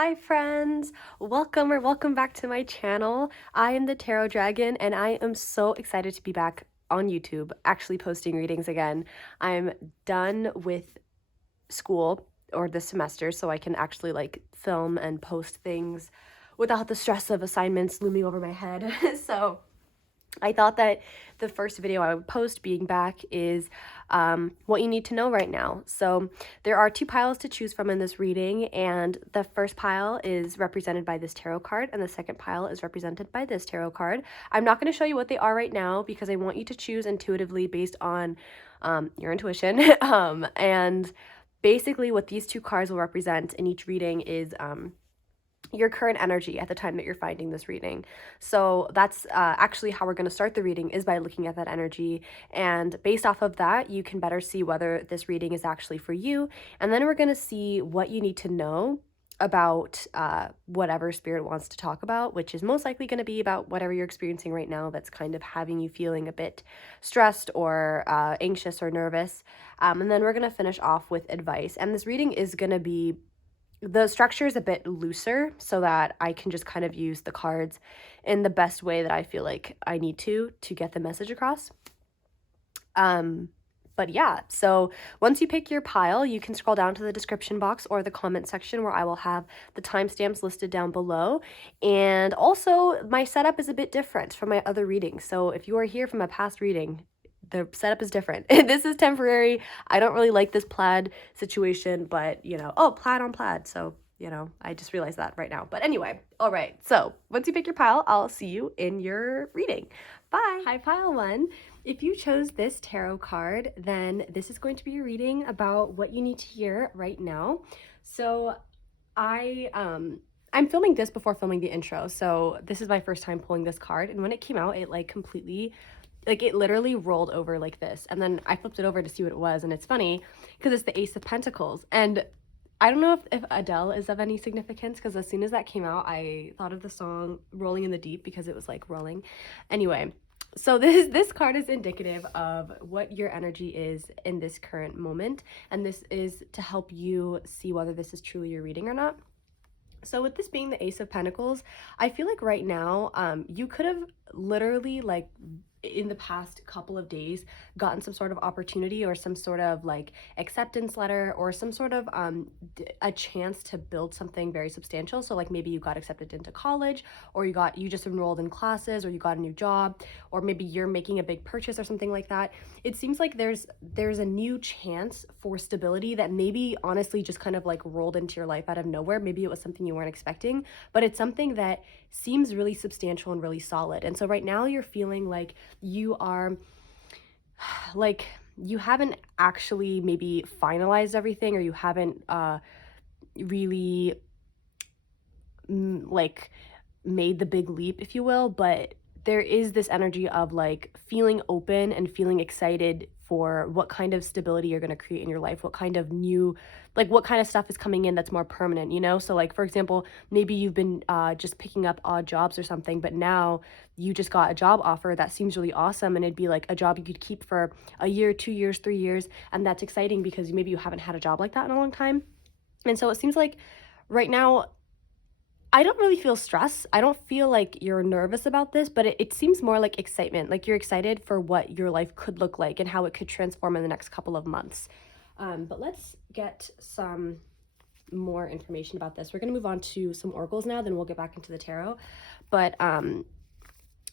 Hi friends, welcome back to my channel. I am the Tarot Dragon and I am so excited to be back on YouTube actually posting readings again. I'm done with school or this semester so I can actually like film and post things without the stress of assignments looming over my head. So I thought that the first video I would post being back is what you need to know right now. So there are two piles to choose from in this reading, and the first pile is represented by this tarot card, and the second pile is represented by this tarot card. I'm not going to show you what they are right now because I want you to choose intuitively based on your intuition. And basically what these two cards will represent in each reading is your current energy at the time that you're finding this reading. So that's actually how we're going to start the reading, is by looking at that energy, and based off of that you can better see whether this reading is actually for you. And then we're going to see what you need to know about whatever spirit wants to talk about, which is most likely going to be about whatever you're experiencing right now that's kind of having you feeling a bit stressed or anxious or nervous. And then we're going to finish off with advice, and this reading is going to be, the structure is a bit looser so that I can just kind of use the cards in the best way that I feel like I need to get the message across. But yeah, so once you pick your pile, you can scroll down to the description box or the comment section where I will have the timestamps listed down below. And also, my setup is a bit different from my other readings. So if you are here from a past reading, the setup is different. This is temporary. I don't really like this plaid situation, but oh, plaid on plaid. So, I just realized that right now. But anyway, all right. So once you pick your pile, I'll see you in your reading. Bye. Hi, pile one. If you chose this tarot card, then this is going to be your reading about what you need to hear right now. So I'm filming this before filming the intro. So this is my first time pulling this card. And when it came out, it it literally rolled over like this, and then I flipped it over to see what it was. And it's funny because it's the Ace of Pentacles, and I don't know if Adele is of any significance, because as soon as that came out I thought of the song Rolling in the Deep because it was like rolling. Anyway, so this card is indicative of what your energy is in this current moment, and this is to help you see whether this is truly your reading or not. So with this being the Ace of Pentacles, I feel like right now you could have literally, like, in the past couple of days gotten some sort of opportunity or some sort of like acceptance letter or some sort of a chance to build something very substantial. So like maybe you got accepted into college, or you just enrolled in classes, or you got a new job, or maybe you're making a big purchase or something like that. It seems like there's a new chance for stability that maybe honestly just kind of like rolled into your life out of nowhere. Maybe it was something you weren't expecting, but it's something that seems really substantial and really solid. And so right now you're feeling like you are like you haven't actually maybe finalized everything, or you haven't really like made the big leap, if you will, but there is this energy of like feeling open and feeling excited for what kind of stability you're going to create in your life, what kind of new, like what kind of stuff is coming in that's more permanent, So like, for example, maybe you've been just picking up odd jobs or something, but now you just got a job offer that seems really awesome, and it'd be like a job you could keep for a year, 2 years, 3 years, and that's exciting because maybe you haven't had a job like that in a long time. And so it seems like right now I don't really feel stress. I don't feel like you're nervous about this, but it seems more like excitement. Like you're excited for what your life could look like and how it could transform in the next couple of months. But let's get some more information about this. We're going to move on to some oracles now, then we'll get back into the tarot. But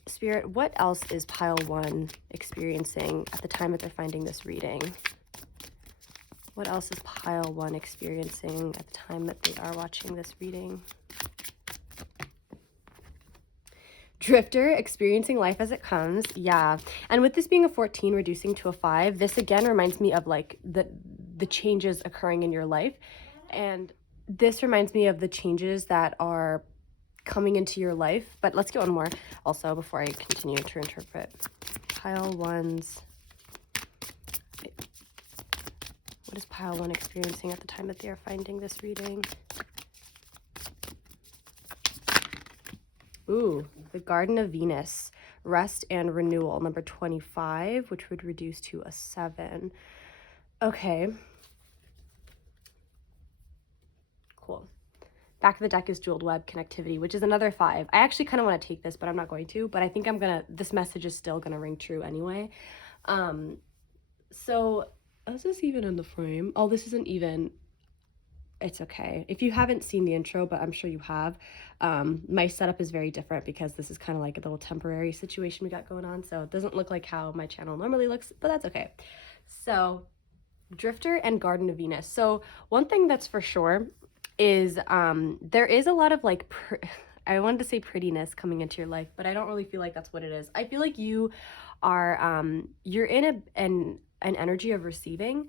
Spirit, what else is pile one experiencing at the time that they're finding this reading? What else is pile one experiencing at the time that they are watching this reading? Drifter, experiencing life as it comes. Yeah. And with this being a 14 reducing to a 5, this again reminds me of like the changes occurring in your life. And this reminds me of the changes that are coming into your life. But let's get one more also before I continue to interpret. Pile one's, what is pile one experiencing at the time that they are finding this reading? Ooh, the Garden of Venus, rest and renewal, number 25, which would reduce to a 7. Okay. Cool. Back of the deck is jeweled web connectivity, which is another 5. I actually kind of want to take this, but I'm not going to. But I think this message is still gonna ring true anyway. So is this even in the frame? Oh, this isn't even. It's okay. If you haven't seen the intro, but I'm sure you have, my setup is very different because this is kind of like a little temporary situation we got going on. So it doesn't look like how my channel normally looks, but that's okay. So Drifter and Garden of Venus. So one thing that's for sure is there is a lot of like I wanted to say prettiness coming into your life, but I don't really feel like that's what it is. I feel like you are you're in an energy of receiving.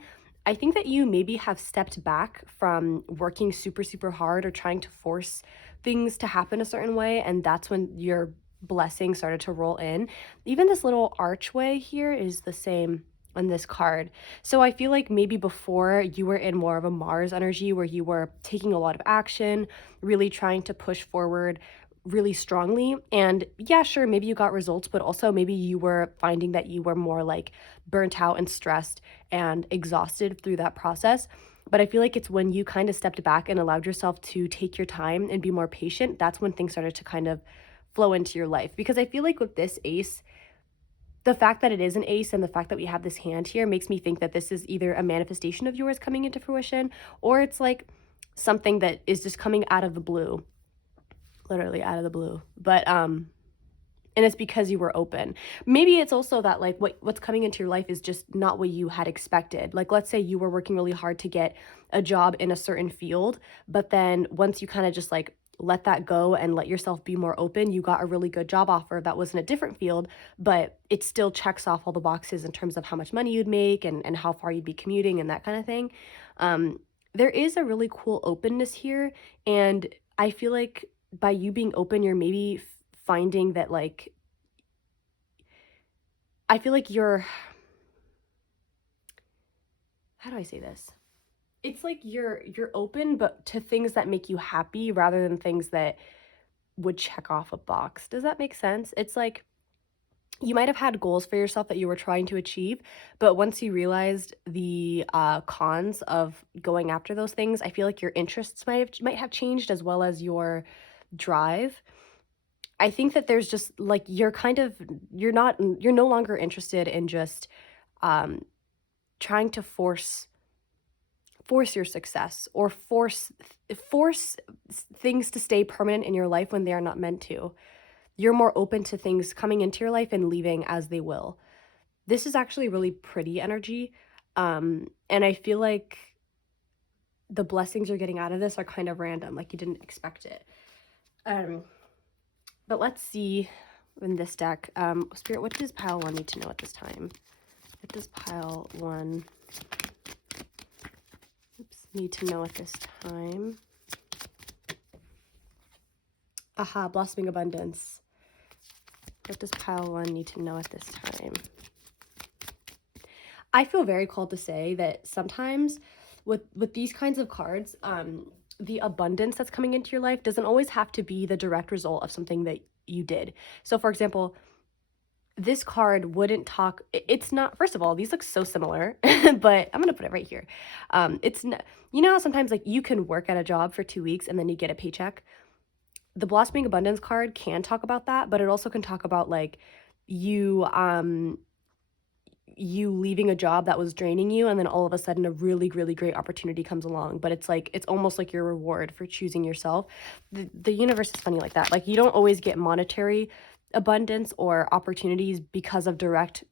I think that you maybe have stepped back from working super hard or trying to force things to happen a certain way, and that's when your blessing started to roll in. Even this little archway here is the same on this card. So I feel like maybe before you were in more of a Mars energy where you were taking a lot of action, really trying to push forward really strongly. And yeah, sure, maybe you got results, but also maybe you were finding that you were more like burnt out and stressed and exhausted through that process. But I feel like it's when you kind of stepped back and allowed yourself to take your time and be more patient, that's when things started to kind of flow into your life. Because I feel like with this ace, the fact that it is an ace and the fact that we have this hand here makes me think that this is either a manifestation of yours coming into fruition, or it's like something that is just coming out of the blue, literally out of the blue. But and it's because you were open. Maybe it's also that like what's coming into your life is just not what you had expected. Like let's say you were working really hard to get a job in a certain field, but then once you kind of just like let that go and let yourself be more open, you got a really good job offer that was in a different field, but it still checks off all the boxes in terms of how much money you'd make and how far you'd be commuting and that kind of thing. There is a really cool openness here, and I feel like by you being open, you're maybe finding that like I feel like you're, how do I say this? It's like you're open but to things that make you happy rather than things that would check off a box. Does that make sense? It's like you might have had goals for yourself that you were trying to achieve, but once you realized the cons of going after those things, I feel like your interests might have changed as well as your drive. I think that there's just like you're no longer interested in just um trying to force your success or force things to stay permanent in your life when they are not meant to. You're more open to things coming into your life and leaving as they will. This is actually really pretty energy. And I feel like the blessings you're getting out of this are kind of random, like you didn't expect it. But let's see in this deck. Spirit, what does pile 1 need to know at this time? What does pile 1 need to know at this time? Aha, blossoming abundance. What does pile 1 need to know at this time? I feel very called to say that sometimes with these kinds of cards, the abundance that's coming into your life doesn't always have to be the direct result of something that you did. So for example, this card wouldn't talk, it's not, first of all, these look so similar, but I'm gonna put it right here. It's not, you know how sometimes like you can work at a job for 2 weeks and then you get a paycheck? The blossoming abundance card can talk about that, but it also can talk about like you you leaving a job that was draining you, and then all of a sudden a really great opportunity comes along, but it's like it's almost like your reward for choosing yourself. The universe is funny like that. Like you don't always get monetary abundance or opportunities because of direct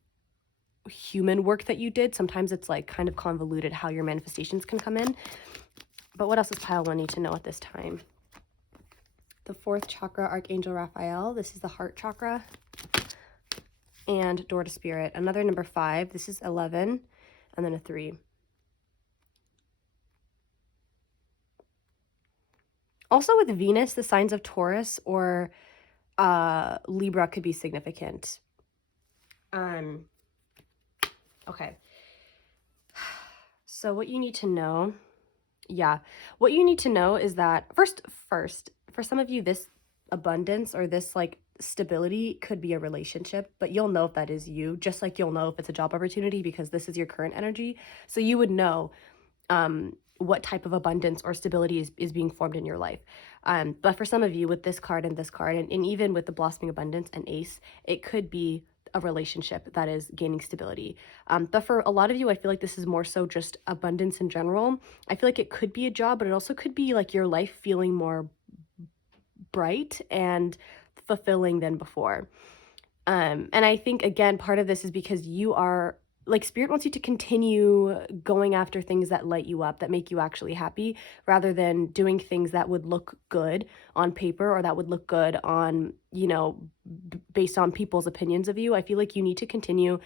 human work that you did. Sometimes it's like kind of convoluted how your manifestations can come in. But what else does pile 1 need to know at this time? The 4th chakra, Archangel Raphael. This is the heart chakra. And door to spirit. Another number 5. This is 11. And then a 3. Also with Venus, the signs of Taurus or Libra could be significant. Okay. So what you need to know, what you need to know is that first, for some of you, this abundance or this like stability could be a relationship, but you'll know if that is you, just like you'll know if it's a job opportunity because this is your current energy. So you would know what type of abundance or stability is being formed in your life. But for some of you with this card and this card, and even with the blossoming abundance and ace, it could be a relationship that is gaining stability. But for a lot of you, I feel like this is more so just abundance in general. I feel like it could be a job, but it also could be like your life feeling more bright and fulfilling than before. And I think, again, part of this is because you are like, spirit wants you to continue going after things that light you up, that make you actually happy, rather than doing things that would look good on paper or that would look good on, based on people's opinions of you. I feel like you need to continue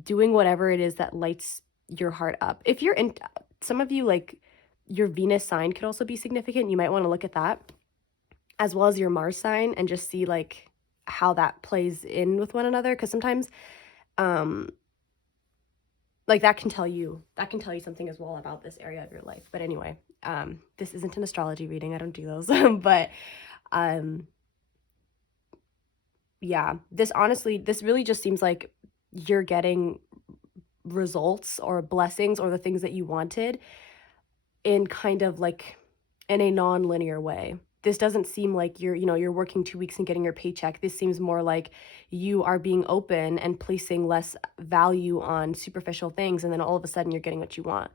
doing whatever it is that lights your heart up. If you're in, some of you, like, your Venus sign could also be significant. You might want to look at that, as well as your Mars sign, and just see like how that plays in with one another, because sometimes like that can tell you something as well about this area of your life. But anyway, this isn't an astrology reading, I don't do those. But yeah, this really just seems like you're getting results or blessings or the things that you wanted in kind of like in a non-linear way. This doesn't seem like you're working 2 weeks and getting your paycheck. This seems more like you are being open and placing less value on superficial things, and then all of a sudden you're getting what you want.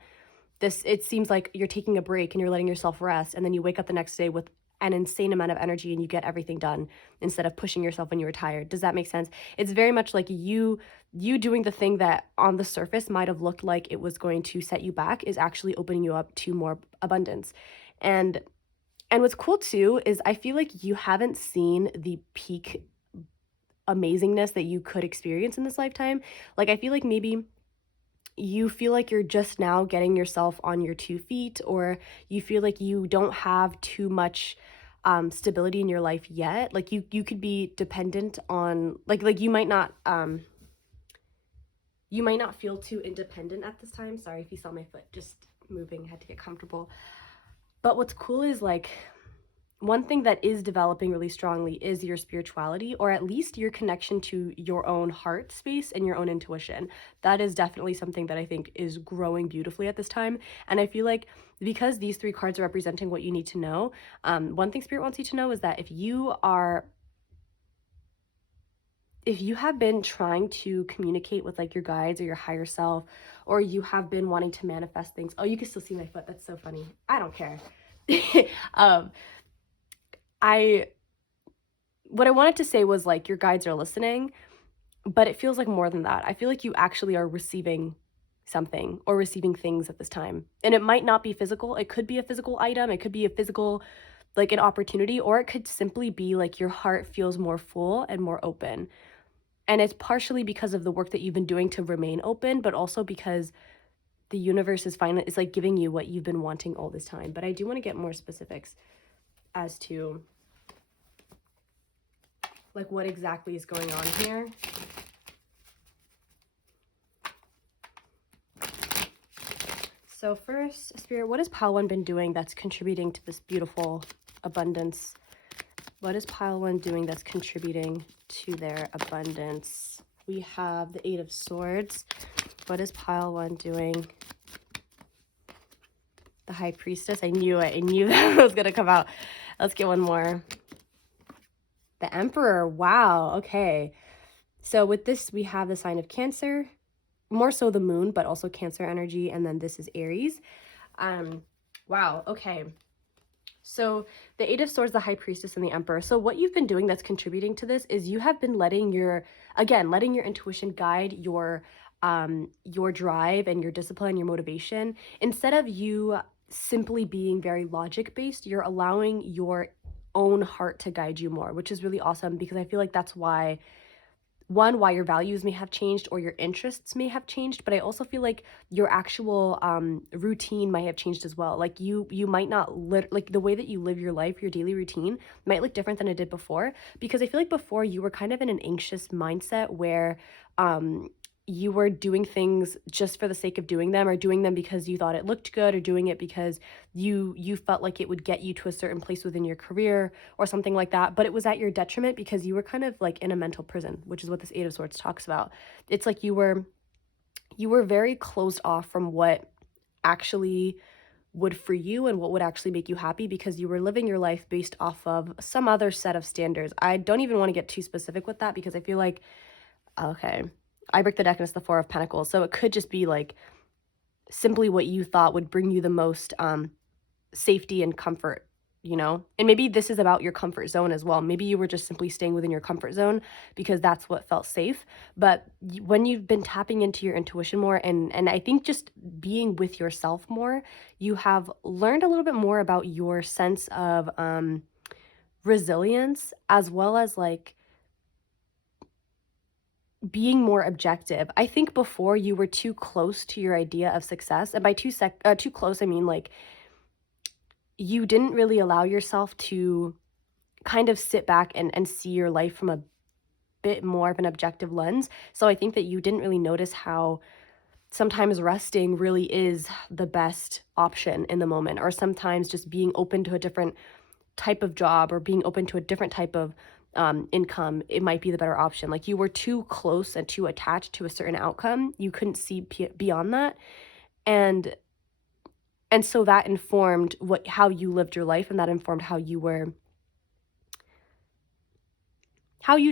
It seems like you're taking a break and you're letting yourself rest, and then you wake up the next day with an insane amount of energy and you get everything done instead of pushing yourself when you were tired. Does that make sense? It's very much like you doing the thing that on the surface might have looked like it was going to set you back is actually opening you up to more abundance. And what's cool too is I feel like you haven't seen the peak amazingness that you could experience in this lifetime. Like, I feel like maybe you feel like you're just now getting yourself on your 2 feet, or you feel like you don't have too much stability in your life yet. Like, you could be dependent on like you might not feel too independent at this time. Sorry if you saw my foot just moving, I had to get comfortable. But what's cool is, like, one thing that is developing really strongly is your spirituality, or at least your connection to your own heart space and your own intuition. That is definitely something that I think is growing beautifully at this time. And I feel like because these 3 cards are representing what you need to know, one thing Spirit wants you to know is that if you have been trying to communicate with like your guides or your higher self, or you have been wanting to manifest things. Oh, you can still see my foot. That's so funny. I don't care. What I wanted to say was, like, your guides are listening, but it feels like more than that. I feel like you actually are receiving something or receiving things at this time. And it might not be physical. It could be a physical item. It could be a physical, like, an opportunity, or it could simply be like your heart feels more full and more open. And it's partially because of the work that you've been doing to remain open, but also because the universe is finally, it's like giving you what you've been wanting all this time. But I do want to get more specifics as to like what exactly is going on here. So first, Spirit, what has Pile 1 been doing that's contributing to this beautiful abundance? What is Pile 1 doing that's contributing to their abundance? We have the 8 of Swords. What is Pile 1 doing? The High Priestess. I knew it. I knew that was going to come out. Let's get one more. The Emperor. Wow. Okay. So with this, we have the sign of Cancer. More so the moon, but also Cancer energy. And then this is Aries. Wow. Okay. So the 8 of Swords, the High Priestess, and the Emperor. So what you've been doing that's contributing to this is you have been letting your intuition guide your drive and your discipline, your motivation. Instead of you simply being very logic based, you're allowing your own heart to guide you more, which is really awesome, because I feel like that's why your values may have changed or your interests may have changed, but I also feel like your actual routine might have changed as well. Like you might not like the way that you live your life, your daily routine might look different than it did before, because I feel like before you were kind of in an anxious mindset where you were doing things just for the sake of doing them, or doing them because you thought it looked good, or doing it because you felt like it would get you to a certain place within your career or something like that, but it was at your detriment because you were kind of like in a mental prison, which is what this 8 of Swords talks about. It's like you were very closed off from what actually would free you and what would actually make you happy, because you were living your life based off of some other set of standards. I don't even want to get too specific with that because I feel like, okay, I break the deck and it's the Four of Pentacles. So it could just be like simply what you thought would bring you the most safety and comfort, you know? And maybe this is about your comfort zone as well. Maybe you were just simply staying within your comfort zone because that's what felt safe. But when you've been tapping into your intuition more, and I think just being with yourself more, you have learned a little bit more about your sense of resilience, as well as like being more objective. I think before you were too close to your idea of success, and by too close, I mean like you didn't really allow yourself to kind of sit back and see your life from a bit more of an objective lens. So I think that you didn't really notice how sometimes resting really is the best option in the moment, or sometimes just being open to a different type of job or being open to a different type of income, it might be the better option. Like you were too close and too attached to a certain outcome. You couldn't see beyond that. And so that informed how you lived your life, and that informed how you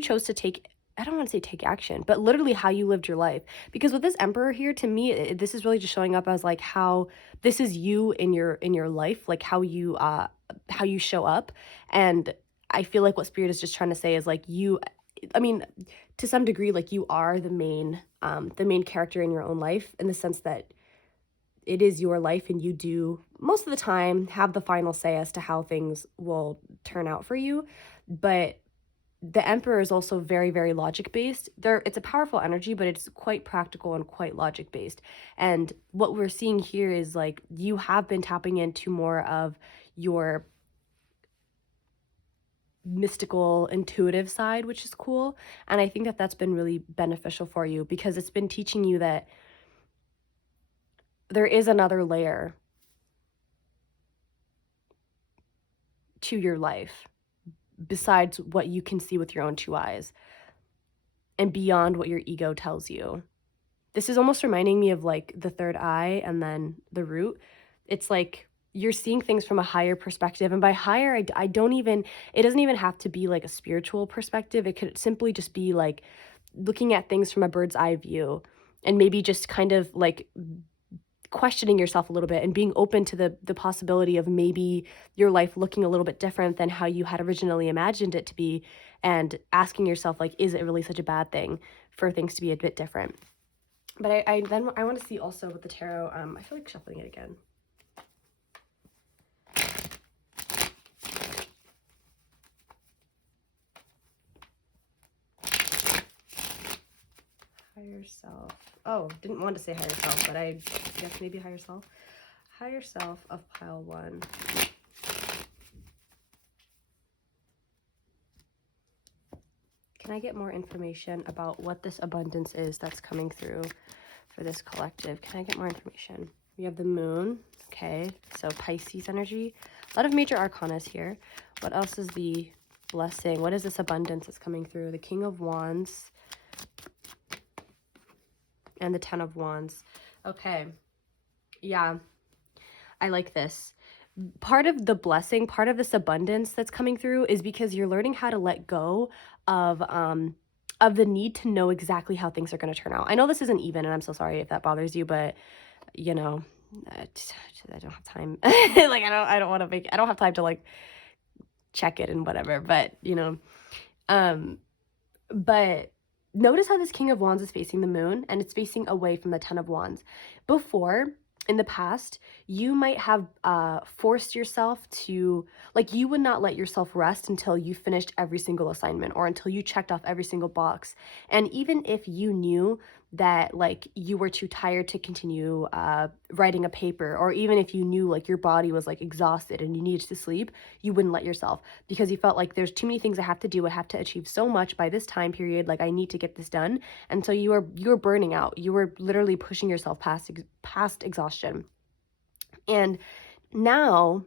chose to take, I don't want to say take action, but literally how you lived your life. Because with this Emperor here, to me, this is really just showing up as like how this is you in your life, like how you show up. And I feel like what Spirit is just trying to say is like I mean, to some degree, like you are the main character in your own life, in the sense that it is your life and you do most of the time have the final say as to how things will turn out for you. But the Emperor is also very, very logic based. It's a powerful energy, but it's quite practical and quite logic based. And what we're seeing here is like you have been tapping into more of your mystical, intuitive side, which is cool. And I think that that's been really beneficial for you, because it's been teaching you that there is another layer to your life besides what you can see with your own two eyes, and beyond what your ego tells you. This is almost reminding me of like the third eye and then the root. It's like you're seeing things from a higher perspective. And by higher, I don't even, it doesn't even have to be like a spiritual perspective. It could simply just be like looking at things from a bird's eye view, and maybe just kind of like questioning yourself a little bit and being open to the possibility of maybe your life looking a little bit different than how you had originally imagined it to be, and asking yourself like, is it really such a bad thing for things to be a bit different? But I want to see also with the tarot, I feel like shuffling it again. Higher self. Oh, didn't want to say higher self, but I guess maybe higher self. Higher self of pile 1. Can I get more information about what this abundance is that's coming through for this collective? Can I get more information? We have the moon. Okay, so Pisces energy. A lot of major arcanas here. What else is the blessing? What is this abundance that's coming through? The King of Wands and the Ten of Wands. Okay, yeah, I like this. Part of the blessing, part of this abundance that's coming through is because you're learning how to let go of the need to know exactly how things are going to turn out. I know this isn't even, and I'm so sorry if that bothers you, but you know, I don't have time. Like I don't want to I don't have time to like check it and whatever, but you know, but notice how this King of Wands is facing the moon, and it's facing away from the Ten of Wands. Before, in the past, you might have forced yourself to, like, you would not let yourself rest until you finished every single assignment, or until you checked off every single box. And even if you knew that like you were too tired to continue writing a paper, or even if you knew like your body was like exhausted and you needed to sleep, you wouldn't let yourself, because you felt like there's too many things I have to do. I have to achieve so much by this time period. Like I need to get this done. And so you were burning out. You were literally pushing yourself past exhaustion. And now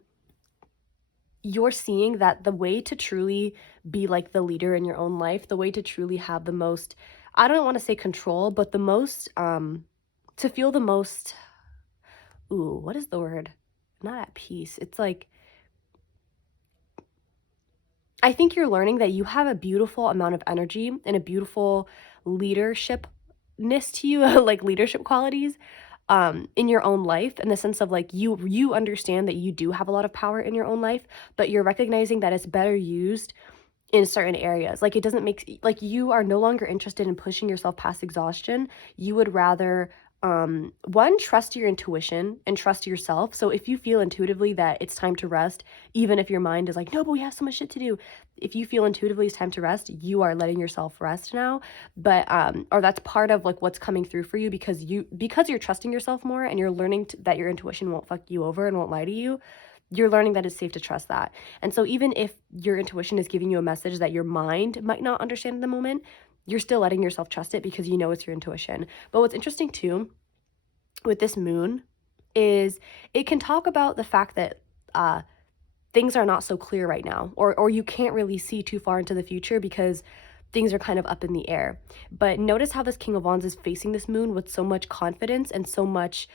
you're seeing that the way to truly be like the leader in your own life, the way to truly have the most, I don't want to say control, but the most, to feel the most, what is the word? not at peace. It's like, I think you're learning that you have a beautiful amount of energy and a beautiful leadershipness to you, like leadership qualities in your own life, in the sense of like you understand that you do have a lot of power in your own life, but you're recognizing that it's better used in certain areas. Like, it doesn't make, like, you are no longer interested in pushing yourself past exhaustion. You would rather one, trust your intuition and trust yourself. So if you feel intuitively that it's time to rest, even if your mind is like, no, but we have so much shit to do, if you feel intuitively it's time to rest, you are letting yourself rest now. But or that's part of like what's coming through for you, because you're trusting yourself more, and you're learning that your intuition won't fuck you over and won't lie to you. You're learning that it's safe to trust that. And so even if your intuition is giving you a message that your mind might not understand in the moment, you're still letting yourself trust it because you know it's your intuition. But what's interesting too with this moon is it can talk about the fact that things are not so clear right now, or you can't really see too far into the future because things are kind of up in the air. But notice how this King of Wands is facing this moon with so much confidence and so much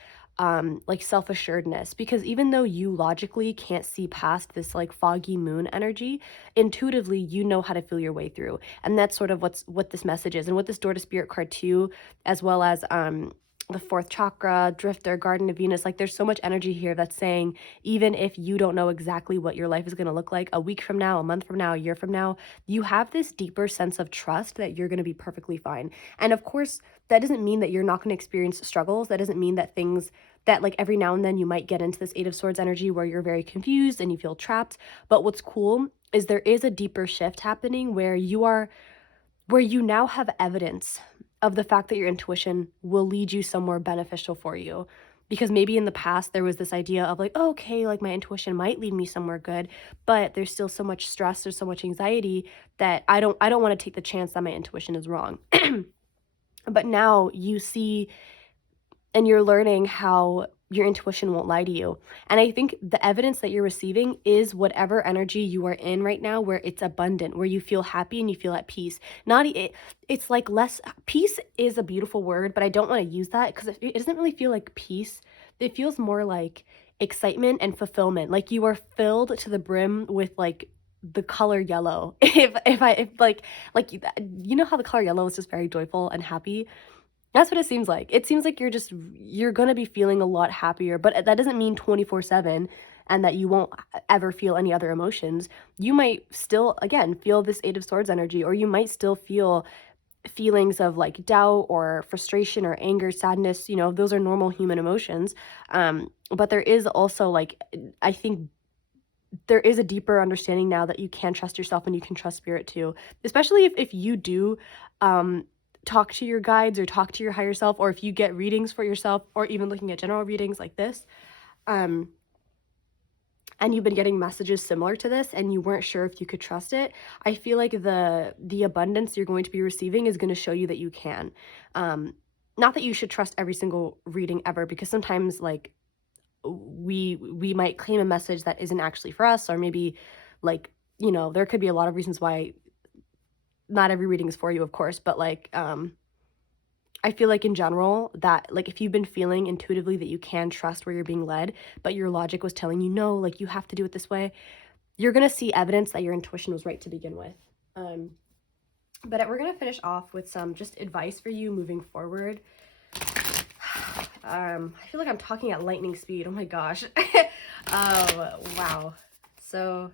like self-assuredness, because even though you logically can't see past this like foggy moon energy, intuitively you know how to feel your way through. And that's sort of what this message is. And with this Door to Spirit card too, as well as the fourth chakra, Drifter, Garden of Venus, like there's so much energy here that's saying, even if you don't know exactly what your life is going to look like a week from now, a month from now, a year from now, you have this deeper sense of trust that you're going to be perfectly fine. And of course, that doesn't mean that you're not going to experience struggles. That doesn't mean that things that like every now and then you might get into this Eight of Swords energy where you're very confused and you feel trapped. But what's cool is there is a deeper shift happening where you now have evidence of the fact that your intuition will lead you somewhere beneficial for you. Because maybe in the past there was this idea of like, oh, okay, like my intuition might lead me somewhere good, but there's still so much stress, there's so much anxiety that I don't want to take the chance that my intuition is wrong. But now you see and you're learning how your intuition won't lie to you. And I think the evidence that you're receiving is whatever energy you are in right now, where it's abundant, where you feel happy and you feel at peace. Not it's like less, peace is a beautiful word, but I don't want to use that because it doesn't really feel like peace. It feels more like excitement and fulfillment. Like you are filled to the brim with like the color yellow. If like you know how the color yellow is just very joyful and happy. That's what it seems like. It seems like you're gonna be feeling a lot happier, but that doesn't mean 24/7 and that you won't ever feel any other emotions. You might still, again, feel this Eight of Swords energy, or you might still feel feelings of like doubt or frustration or anger, sadness. You know, those are normal human emotions. But there is also like, I think there is a deeper understanding now that you can trust yourself and you can trust spirit too, especially if you do talk to your guides or talk to your higher self, or if you get readings for yourself, or even looking at general readings like this, um and you've been getting messages similar to this and you weren't sure if you could trust it. I feel like the abundance you're going to be receiving is going to show you that you can. Not that you should trust every single reading ever, because sometimes like we might claim a message that isn't actually for us, or maybe like, you know, there could be a lot of reasons why not every reading is for you, of course, but like I feel like in general that like if you've been feeling intuitively that you can trust where you're being led, but your logic was telling you no, like you have to do it this way, you're gonna see evidence that your intuition was right to begin with. But we're gonna finish off with some just advice for you moving forward. I feel like I'm talking at lightning speed. Oh my gosh. Oh wow. So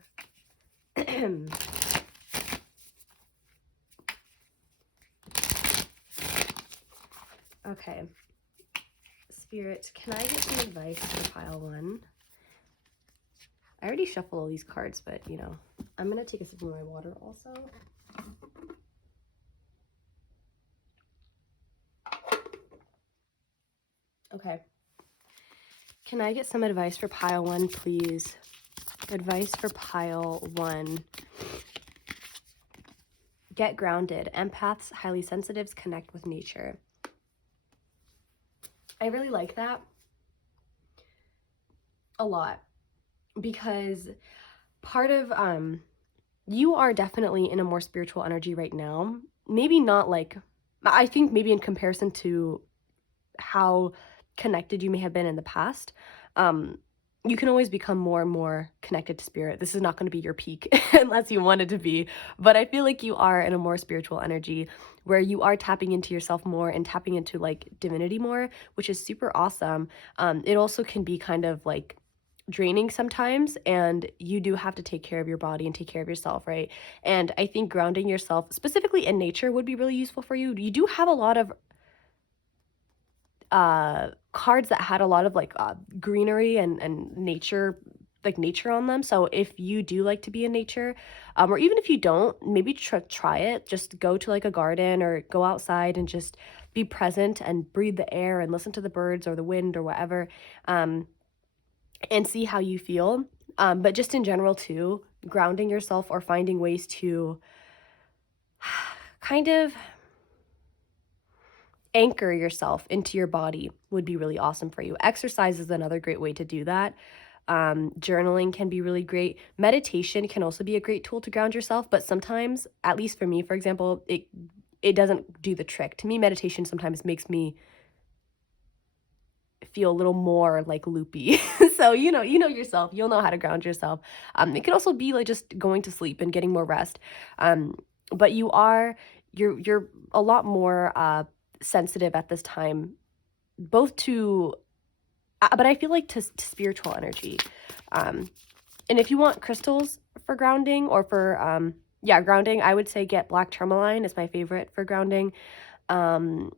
okay. Spirit, can I get some advice for pile one? I already shuffled all these cards, but you know, I'm gonna take a sip of my water also. Okay. Can I get some advice for pile one, please? Advice for pile one. Get grounded. Empaths, highly sensitives, connect with nature. I really like that a lot, because part of you are definitely in a more spiritual energy right now. Maybe not like, I think maybe in comparison to how connected you may have been in the past. you can always become more and more connected to spirit. This is not going to be your peak unless you want it to be, but I feel like you are in a more spiritual energy where you are tapping into yourself more and tapping into like divinity more, which is super awesome. It also can be kind of like draining sometimes, and you do have to take care of your body and take care of yourself, right? And I think grounding yourself specifically in nature would be really useful for you. You do have a lot of cards that had a lot of like greenery and nature, like nature on them. So if you do like to be in nature, or even if you don't, maybe try it. Just go to like a garden or go outside and just be present and breathe the air and listen to the birds or the wind or whatever, um, and see how you feel. But just in general too, grounding yourself or finding ways to kind of anchor yourself into your body would be really awesome for you. Exercise is another great way to do that. Journaling can be really great. Meditation can also be a great tool to ground yourself, but sometimes, at least for me, for example, it doesn't do the trick. To me, meditation sometimes makes me feel a little more like loopy. So you know yourself. You'll know how to ground yourself. It could also be like just going to sleep and getting more rest. But you're a lot more sensitive at this time, both to but I feel like to spiritual energy. Um, and if you want crystals for grounding or for yeah, grounding, I would say get black tourmaline is my favorite for grounding. Um,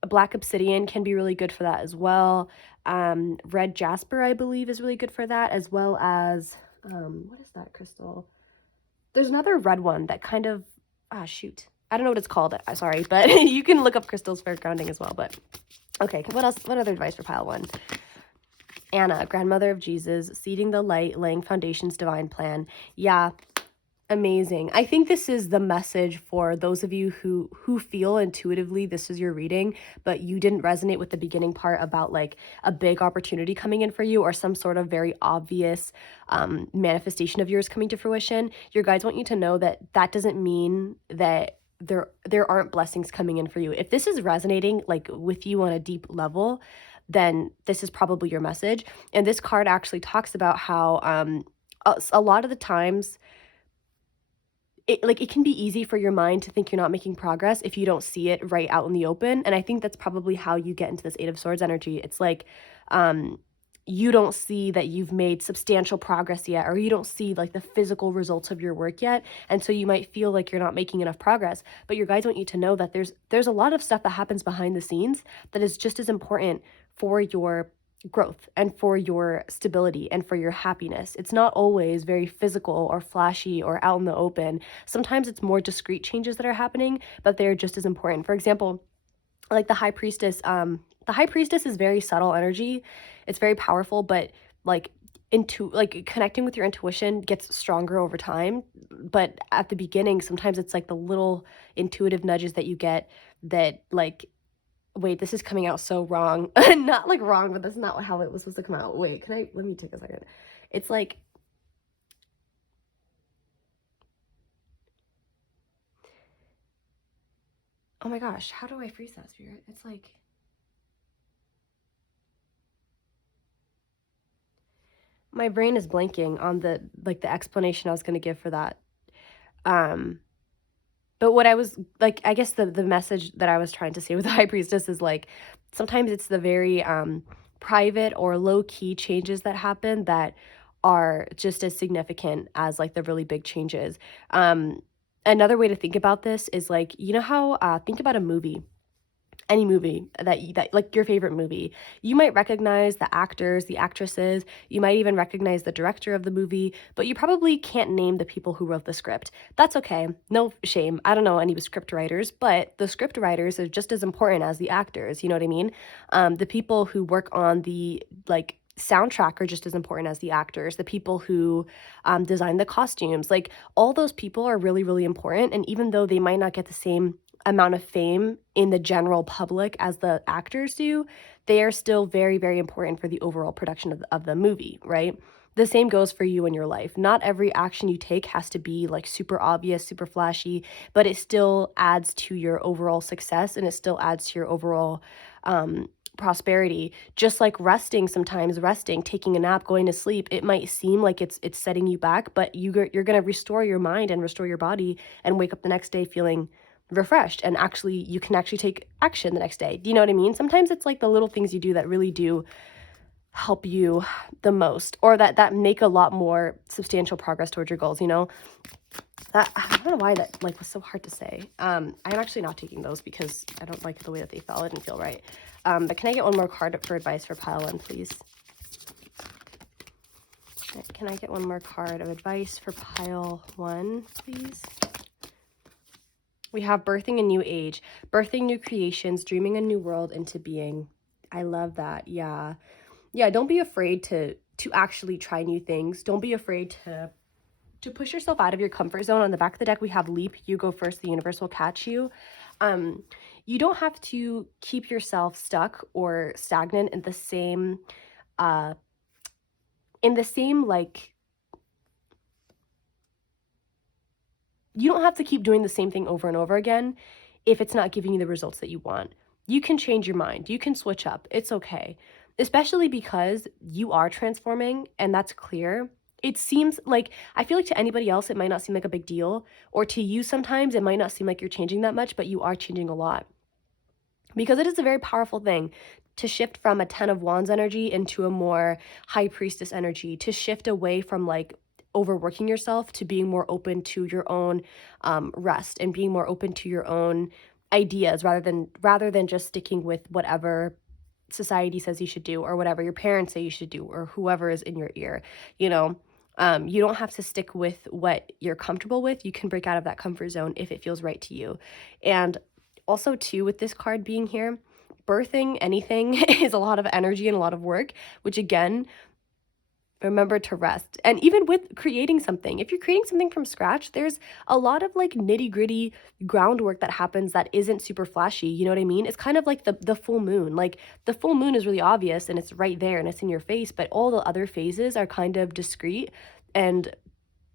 black obsidian can be really good for that as well. Red jasper, I believe, is really good for that, as well as what is that crystal? There's another red one that kind of shoot. I don't know what it's called. Sorry, but you can look up crystals for grounding as well. But okay, what else? What other advice for pile one? Anna, grandmother of Jesus, seeding the light, laying foundations, divine plan. Yeah, amazing. I think this is the message for those of you who feel intuitively this is your reading, but you didn't resonate with the beginning part about like a big opportunity coming in for you or some sort of very obvious manifestation of yours coming to fruition. Your guides want you to know that that doesn't mean that there aren't blessings coming in for you. If this is resonating like with you on a deep level, then this is probably your message. And this card actually talks about how a lot of the times it can be easy for your mind to think you're not making progress if you don't see it right out in the open. And I think that's probably how you get into this Eight of Swords energy. It's like you don't see that you've made substantial progress yet, or you don't see like the physical results of your work yet. And so you might feel like you're not making enough progress. But your guides want you to know that there's a lot of stuff that happens behind the scenes that is just as important for your growth and for your stability and for your happiness. It's not always very physical or flashy or out in the open. Sometimes it's more discreet changes that are happening, but they're just as important. For example, like the high priestess, the high priestess is very subtle energy. It's very powerful, but like like connecting with your intuition gets stronger over time. But at the beginning, sometimes it's like the little intuitive nudges that you get that like, wait, this is coming out so wrong. Not like wrong, but that's not how it was supposed to come out. Wait, let me take a second. It's like, oh my gosh, how do I freeze that, spirit? It's like, my brain is blanking on the explanation I was going to give for that. Um, But what I was like, I guess the message that I was trying to say with the high priestess is like sometimes it's the very private or low key changes that happen that are just as significant as like the really big changes. Another way to think about this is like, you know how think about a movie, any movie that like your favorite movie. You might recognize the actors, the actresses, you might even recognize the director of the movie, but you probably can't name the people who wrote the script. That's okay. No shame. I don't know any script writers, but the script writers are just as important as the actors, you know what I mean? The people who work on the like soundtrack are just as important as the actors. The people who design the costumes, like all those people are really, really important. And even though they might not get the same amount of fame in the general public as the actors do, they are still very, very important for the overall production of the movie, right? The same goes for you in your life. Not every action you take has to be like super obvious, super flashy, but it still adds to your overall success and it still adds to your overall prosperity. Just like resting, sometimes resting, taking a nap, going to sleep, it might seem like it's setting you back, but you're going to restore your mind and restore your body and wake up the next day feeling refreshed, and actually you can actually take action the next day. Do you know what I mean? Sometimes it's like the little things you do that really do help you the most, or that make a lot more substantial progress towards your goals, you know? That, I don't know why that like was so hard to say. I'm actually not taking those because I don't like the way that they fell. It didn't feel right. But can I get one more card for advice for pile 1, please? Can I get one more card of advice for pile 1, please? We have birthing a new age, birthing new creations, dreaming a new world into being. I love that. Yeah. Yeah, don't be afraid to actually try new things. Don't be afraid to push yourself out of your comfort zone. On the back of the deck, we have leap. You go first. The universe will catch you. You don't have to keep yourself stuck or stagnant in the same like, you don't have to keep doing the same thing over and over again if it's not giving you the results that you want. You can change your mind. You can switch up. It's okay. Especially because you are transforming, and that's clear. It seems like, I feel like to anybody else, it might not seem like a big deal. Or to you, sometimes it might not seem like you're changing that much, but you are changing a lot. Because it is a very powerful thing to shift from a 10 of Wands energy into a more High Priestess energy, to shift away from like overworking yourself to being more open to your own rest, and being more open to your own ideas, rather than just sticking with whatever society says you should do, or whatever your parents say you should do, or whoever is in your ear. You know, you don't have to stick with what you're comfortable with. You can break out of that comfort zone if it feels right to you. And also too, with this card being here, birthing anything is a lot of energy and a lot of work, which again, remember to rest. And even with creating something, if you're creating something from scratch, there's a lot of like nitty gritty groundwork that happens that isn't super flashy. You know what I mean? It's kind of like the full moon. Like the full moon is really obvious and it's right there and it's in your face, but all the other phases are kind of discreet, and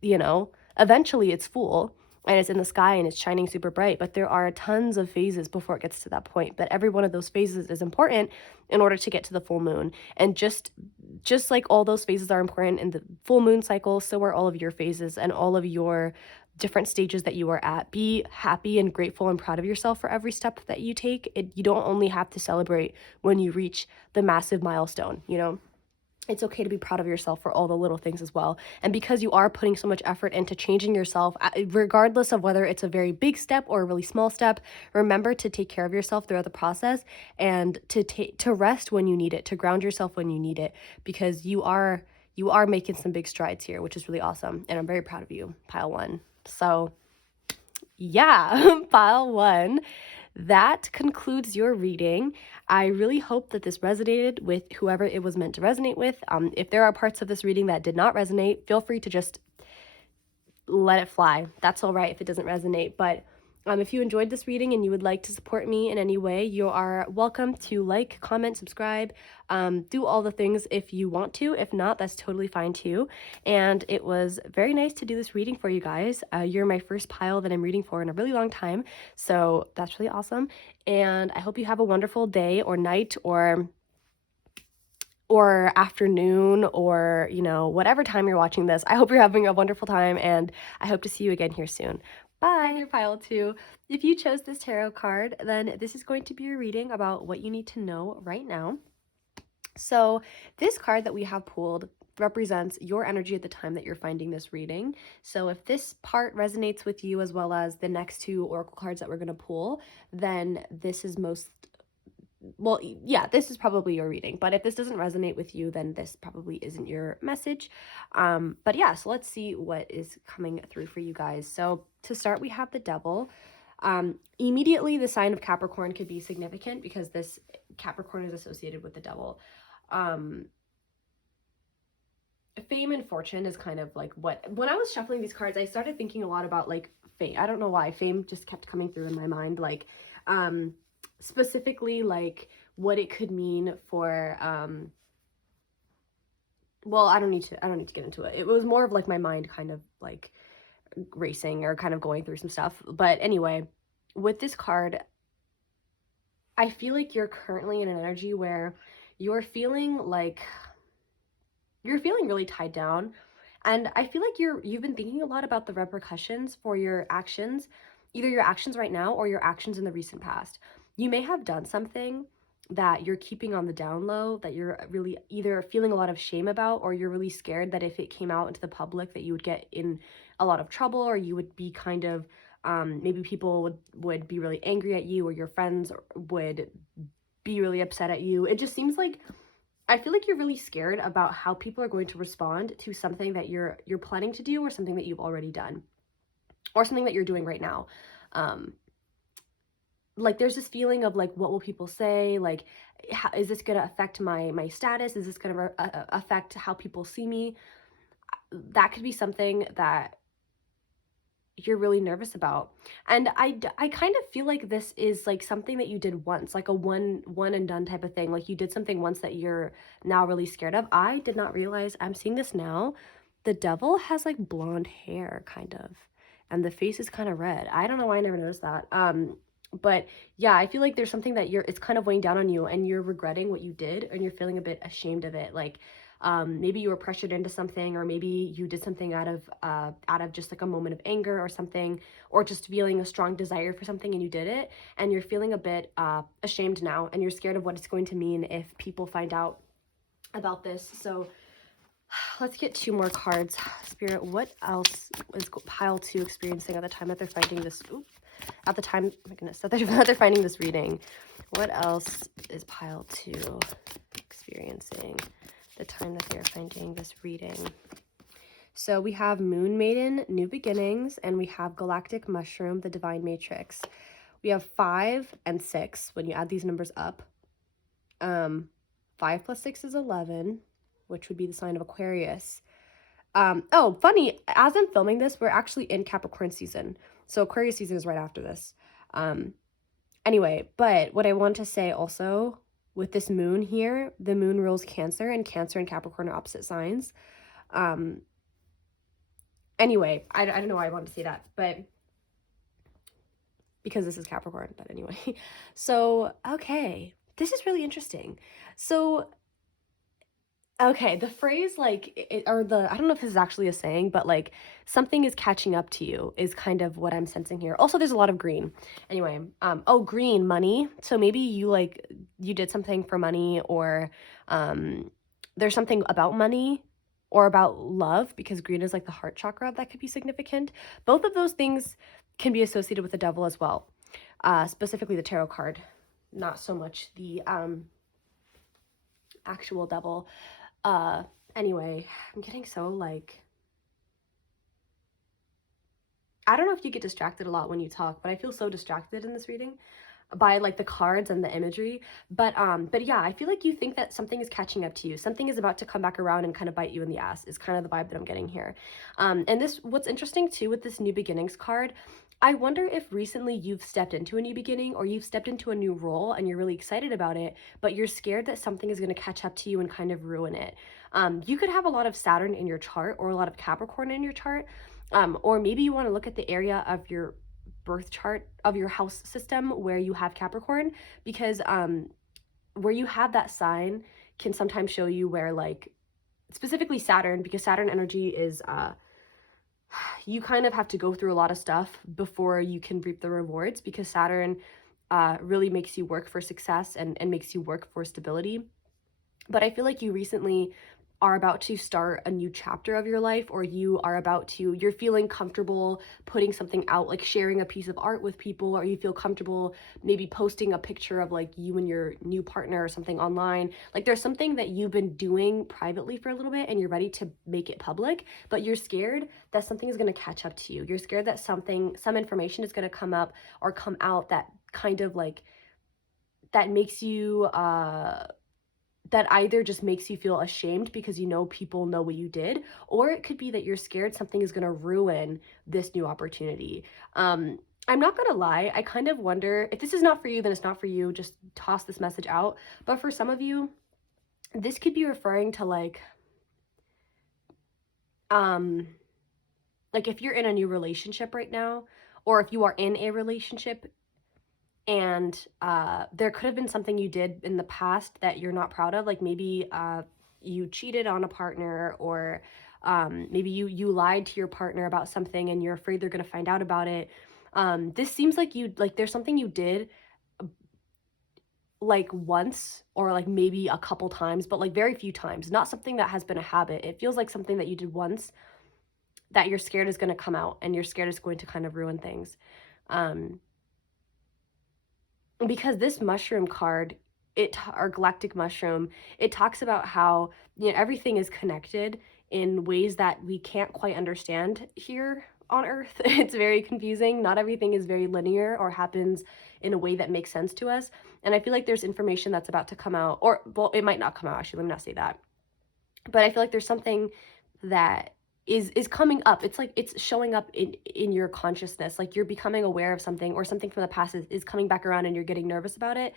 you know, eventually it's full and it's in the sky and it's shining super bright, but there are tons of phases before it gets to that point. But every one of those phases is important in order to get to the full moon. And just like all those phases are important in the full moon cycle, so are all of your phases and all of your different stages that you are at. Be happy and grateful and proud of yourself for every step that you take. You don't only have to celebrate when you reach the massive milestone, you know? It's okay to be proud of yourself for all the little things as well. And because you are putting so much effort into changing yourself, regardless of whether it's a very big step or a really small step, remember to take care of yourself throughout the process, and to rest when you need it, to ground yourself when you need it, because you are making some big strides here, which is really awesome. And I'm very proud of you, pile 1. So yeah, pile 1. That concludes your reading. I really hope that this resonated with whoever it was meant to resonate with. If there are parts of this reading that did not resonate, feel free to just let it fly. That's all right if it doesn't resonate. But if you enjoyed this reading and you would like to support me in any way, you are welcome to like, comment, subscribe, do all the things if you want to. If not, that's totally fine too. And it was very nice to do this reading for you guys. You're my first pile that I'm reading for in a really long time, so that's really awesome. And I hope you have a wonderful day or night or afternoon, or you know, whatever time you're watching this. I hope you're having a wonderful time, and I hope to see you again here soon. Bye. Your pile 2. If you chose this tarot card, then this is going to be a reading about what you need to know right now. So this card that we have pulled represents your energy at the time that you're finding this reading. So if this part resonates with you, as well as the next 2 oracle cards that we're going to pull, then this is this is probably your reading. But if this doesn't resonate with you, then this probably isn't your message. But yeah, so let's see what is coming through for you guys. So to start, we have the Devil. Immediately, the sign of Capricorn could be significant because this Capricorn is associated with the Devil. Fame and fortune is kind of like when I was shuffling these cards, I started thinking a lot about like fame. I don't know why. Fame just kept coming through in my mind. Like, specifically like what it could mean for well, I don't need to get into it. It was more of like my mind kind of like racing or kind of going through some stuff. But anyway, with this card, I feel like you're currently in an energy where you're feeling like you're feeling really tied down. And I feel like you've been thinking a lot about the repercussions for your actions, either your actions right now or your actions in the recent past. You may have done something that you're keeping on the down low, that you're really either feeling a lot of shame about, or you're really scared that if it came out into the public that you would get in a lot of trouble, or you would be kind of maybe people would be really angry at you, or your friends would be really upset at you. It just seems like I feel like you're really scared about how people are going to respond to something that you're planning to do, or something that you've already done, or something that you're doing right now. Um, like there's this feeling of like, what will people say? Like, how, is this going to affect my status? Is this going to affect how people see me? That could be something that you're really nervous about. And I kind of feel like this is like something that you did once, like a one and done type of thing. Like you did something once that you're now really scared of. I did not realize, I'm seeing this now, the devil has like blonde hair kind of, and the face is kind of red. I don't know why I never noticed that. But yeah, I feel like there's something that it's kind of weighing down on you, and you're regretting what you did, and you're feeling a bit ashamed of it. Like maybe you were pressured into something, or maybe you did something out of just like a moment of anger or something, or just feeling a strong desire for something and you did it, and you're feeling a bit ashamed now, and you're scared of what it's going to mean if people find out about this. So let's get two more cards. Spirit, what else is pile 2 experiencing at the time that they're finding this? At the time, oh my goodness, that they're finding this reading. What else is pile 2 experiencing the time that they're finding this reading? So we have Moon Maiden, New Beginnings, and we have Galactic Mushroom, the Divine Matrix. We have 5 and 6 when you add these numbers up. 5 plus 6 is 11, which would be the sign of Aquarius. Oh, funny, as I'm filming this, we're actually in Capricorn season. So Aquarius season is right after this. Anyway, but what I want to say also, with this moon here, the moon rules Cancer, and Cancer and Capricorn are opposite signs. Anyway, I don't know why I wanted to say that, but because this is Capricorn, but anyway. So, okay, this is really interesting. So, okay, the phrase like, or I don't know if this is actually a saying, but like something is catching up to you is kind of what I'm sensing here. Also, there's a lot of green. Anyway, oh, green, money. So maybe you did something for money, or there's something about money or about love, because green is like the heart chakra, that could be significant. Both of those things can be associated with the devil as well. Specifically the tarot card, not so much the actual devil. Anyway, I'm getting so like, I don't know if you get distracted a lot when you talk, but I feel so distracted in this reading by like the cards and the imagery. But yeah, I feel like you think that something is catching up to you. Something is about to come back around and kind of bite you in the ass, is kind of the vibe that I'm getting here. And this, what's interesting too with this New Beginnings card, I wonder if recently you've stepped into a new beginning, or you've stepped into a new role and you're really excited about it, but you're scared that something is going to catch up to you and kind of ruin it. You could have a lot of Saturn in your chart, or a lot of Capricorn in your chart. Or maybe you want to look at the area of your birth chart, of your house system where you have Capricorn, because where you have that sign can sometimes show you where, like, specifically Saturn, because Saturn energy is you kind of have to go through a lot of stuff before you can reap the rewards, because Saturn really makes you work for success, and makes you work for stability. But I feel like you recently are about to start a new chapter of your life, or you're feeling comfortable putting something out, like sharing a piece of art with people, or you feel comfortable maybe posting a picture of like you and your new partner or something online. Like there's something that you've been doing privately for a little bit and you're ready to make it public, but you're scared that something is going to catch up to you. You're scared that some information is going to come up or come out that kind of like, that makes you that either just makes you feel ashamed because you know people know what you did, or it could be that you're scared something is going to ruin this new opportunity. I'm not going to lie, I kind of wonder if this is not for you, then it's not for you. Just toss this message out. But for some of you, this could be referring to like if you're in a new relationship right now, or if you are in a relationship, And there could have been something you did in the past that you're not proud of, like maybe you cheated on a partner, or maybe you lied to your partner about something and you're afraid they're going to find out about it. This seems like there's something you did like once, or like maybe a couple times, but like very few times, not something that has been a habit. It feels like something that you did once that you're scared is going to come out, and you're scared is going to kind of ruin things. um because this mushroom card, or galactic mushroom, it talks about how, everything is connected in ways that we can't quite understand here on earth. It's very confusing. Not everything is very linear or happens in a way that makes sense to us. And I feel like there's information that's about to come out, or well, it might not come out, actually, let me not say that, but I feel like there's something that is coming up. It's like it's showing up in your consciousness, like you're becoming aware of something, or something from the past is coming back around and you're getting nervous about it,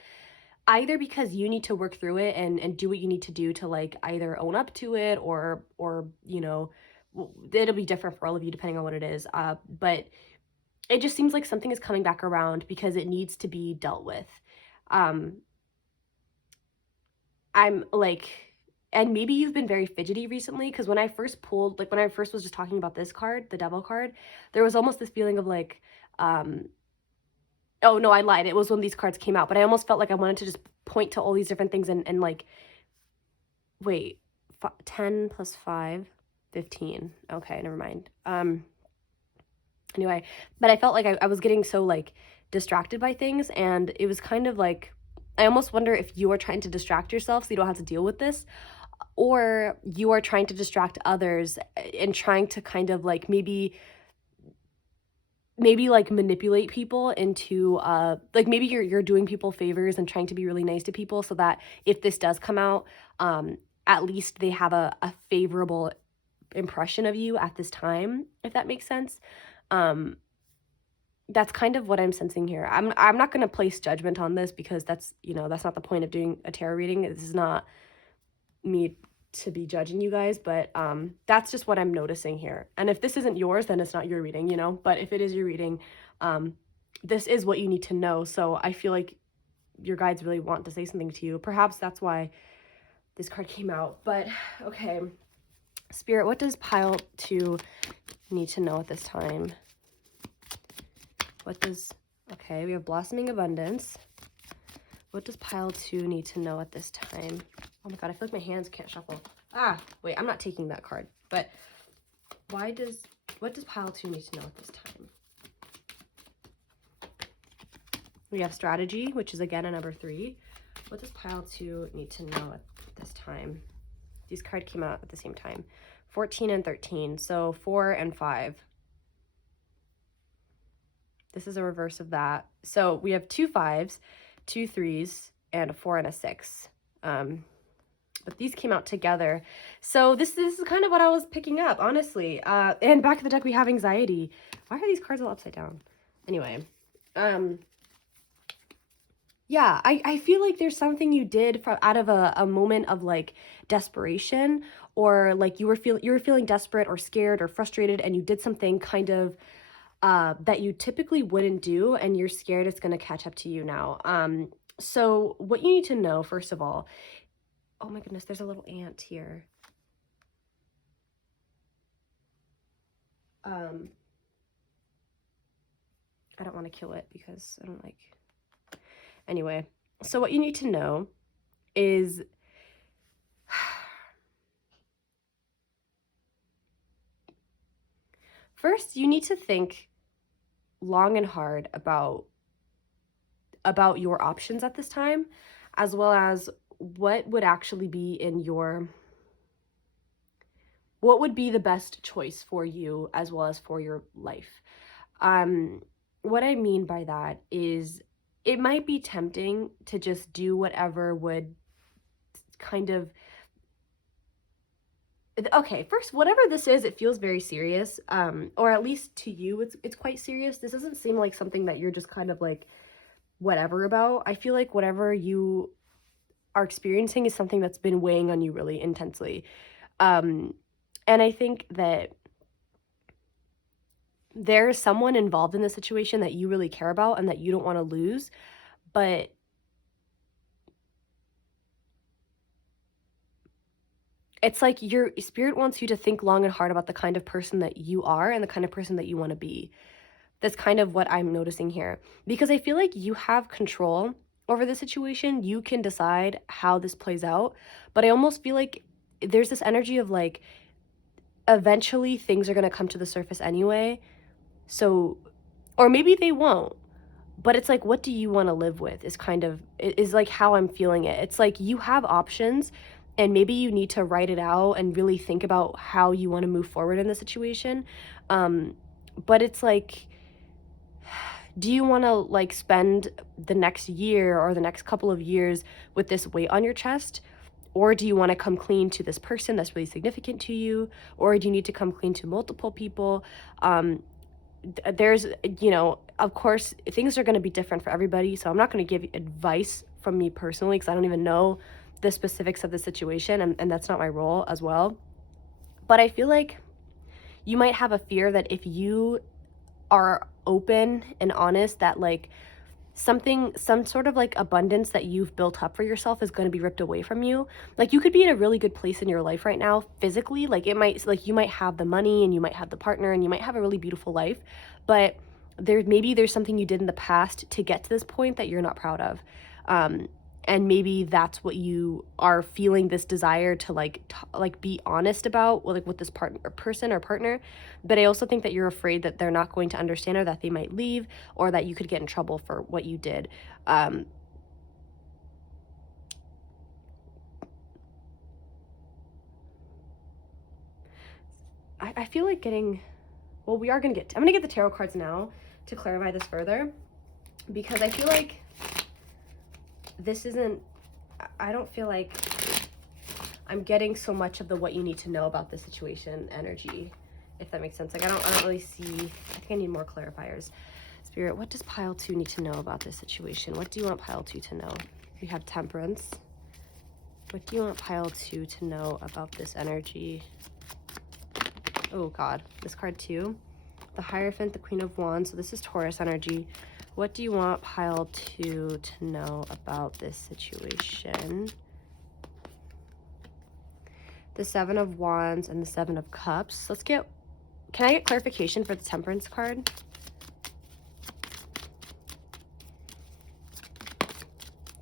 either because you need to work through it and do what you need to do to like either own up to it, or it'll be different for all of you depending on what it is. But it just seems like something is coming back around because it needs to be dealt with. um I'm like, and maybe you've been very fidgety recently, because when I first pulled, like when I first was just talking about this card, the devil card, there was almost this feeling of like, um, oh no, I lied. It was when these cards came out, but I almost felt like I wanted to just point to all these different things and like, wait, 10 plus 5, 15. Okay, never mind. Anyway, but I felt like I was getting so like distracted by things, and it was kind of like, I almost wonder if you are trying to distract yourself so you don't have to deal with this, or you are trying to distract others and trying to kind of like maybe like manipulate people into like maybe you're doing people favors and trying to be really nice to people, so that if this does come out, at least they have a favorable impression of you at this time, if that makes sense. um that's kind of what I'm sensing here. I'm not going to place judgment on this, because that's not the point of doing a tarot reading. This is not me to be judging you guys, but that's just what I'm noticing here. And if this isn't yours, then it's not your reading, but if it is your reading, this is what you need to know. So I feel like your guides really want to say something to you. Perhaps that's why this card came out. But okay, Spirit, what does pile 2 need to know at this time? Okay, we have blossoming abundance. What does pile 2 need to know at this time? Oh my god, I feel like my hands can't shuffle. Wait, I'm not taking that card. But what does pile 2 need to know at this time? We have strategy, which is again a number 3. What does pile 2 need to know at this time? These cards came out at the same time. 14 and 13, so 4 and 5. This is a reverse of that. So we have 2 5s, 2 3s, and a 4 and a 6. But these came out together. So this is kind of what I was picking up, honestly. And back of the deck, we have anxiety. Why are these cards all upside down? Anyway, yeah, I feel like there's something you did out of a moment of like desperation, or like you were feeling desperate or scared or frustrated, and you did something kind of that you typically wouldn't do, and you're scared it's going to catch up to you now. So what you need to know, first of all, oh my goodness, there's a little ant here. I don't want to kill it because I don't like... Anyway, so what you need to know is first, you need to think long and hard about your options at this time, as well as what would actually be what would be the best choice for you as well as for your life. What I mean by that is, it might be tempting to just do whatever would kind of... Okay, first, whatever this is, it feels very serious, or at least to you it's quite serious. This doesn't seem like something that you're just kind of like whatever about. I feel like whatever you are experiencing is something that's been weighing on you really intensely. And I think that there's someone involved in the situation that you really care about and that you don't want to lose. but it's like your spirit wants you to think long and hard about the kind of person that you are and the kind of person that you want to be. That's kind of what I'm noticing here. Because I feel like you have control over the situation. You can decide how this plays out. But I almost feel like there's this energy of like, eventually things are going to come to the surface anyway. So, or maybe they won't. But it's like, what do you want to live with is like how I'm feeling it. It's like you have options, and maybe you need to write it out and really think about how you want to move forward in the situation. But it's like, do you want to like spend the next year or the next couple of years with this weight on your chest? Or do you want to come clean to this person that's really significant to you? Or do you need to come clean to multiple people? There's, of course, things are going to be different for everybody. So I'm not going to give advice from me personally because I don't even know the specifics of the situation. And that's not my role as well. But I feel like you might have a fear that if you are open and honest, that like some sort of like abundance that you've built up for yourself is going to be ripped away from you. Like you could be in a really good place in your life right now physically, like you might have the money and you might have the partner and you might have a really beautiful life, but there's something you did in the past to get to this point that you're not proud of. And maybe that's what you are feeling, this desire to like be honest about, like with this person or partner. But I also think that you're afraid that they're not going to understand, or that they might leave, or that you could get in trouble for what you did. I feel like I'm gonna get the tarot cards now to clarify this further, because I feel like I don't feel like I'm getting so much of the what you need to know about the situation energy, if that makes sense. Like I don't really see, I think I need more clarifiers. Spirit, what does pile 2 need to know about this situation? What do you want pile 2 to know? We have Temperance. What do you want pile 2 to know about this energy? Oh God, this card too. The Hierophant, the Queen of Wands. So this is Taurus energy. What do you want pile 2 to know about this situation? The Seven of Wands and the Seven of Cups. Can I get clarification for the Temperance card?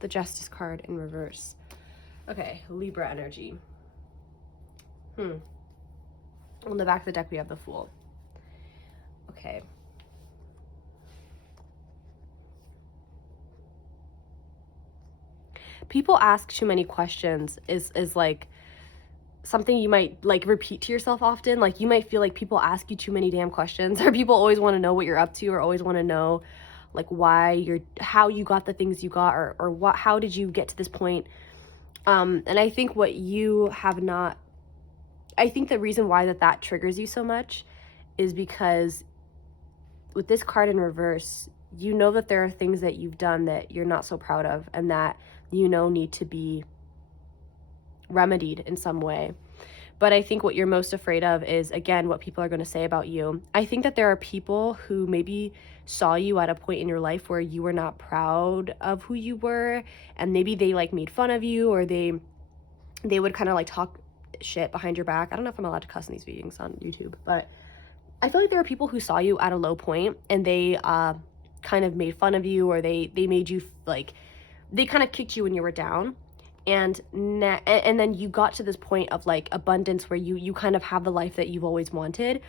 The Justice card in reverse. Okay, Libra energy. On the back of the deck, we have the Fool. Okay. People ask too many questions is like something you might like repeat to yourself often. Like you might feel like people ask you too many damn questions, or people always want to know what you're up to, or always want to know like how you got the things you got, or how did you get to this point. And I think I think the reason why that triggers you so much is because with this card in reverse, you know that there are things that you've done that you're not so proud of, and that need to be remedied in some way. But I think what you're most afraid of is, again, what people are going to say about you. I think that there are people who maybe saw you at a point in your life where you were not proud of who you were, and maybe they like made fun of you, or they would kind of like talk shit behind your back. I don't know if I'm allowed to cuss in these videos on YouTube, but I feel like there are people who saw you at a low point, and they kind of made fun of you, or they made you like, they kind of kicked you when you were down. And then you got to this point of like abundance where you kind of have the life that you've always wanted.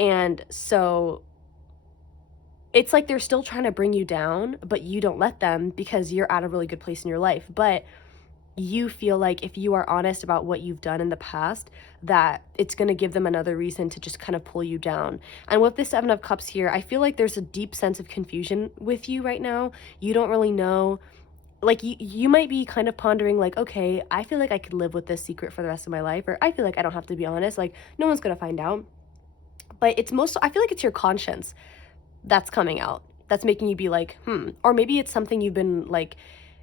And so it's like they're still trying to bring you down, but you don't let them, because you're at a really good place in your life. But you feel like if you are honest about what you've done in the past, that it's going to give them another reason to just kind of pull you down. And with the Seven of Cups here, I feel like there's a deep sense of confusion with you right now. You don't really know. Like you might be kind of pondering like, okay, I feel like I could live with this secret for the rest of my life, or I feel like I don't have to be honest, like no one's gonna find out. But I feel like it's your conscience that's coming out, that's making you be like, or maybe it's something you've been like,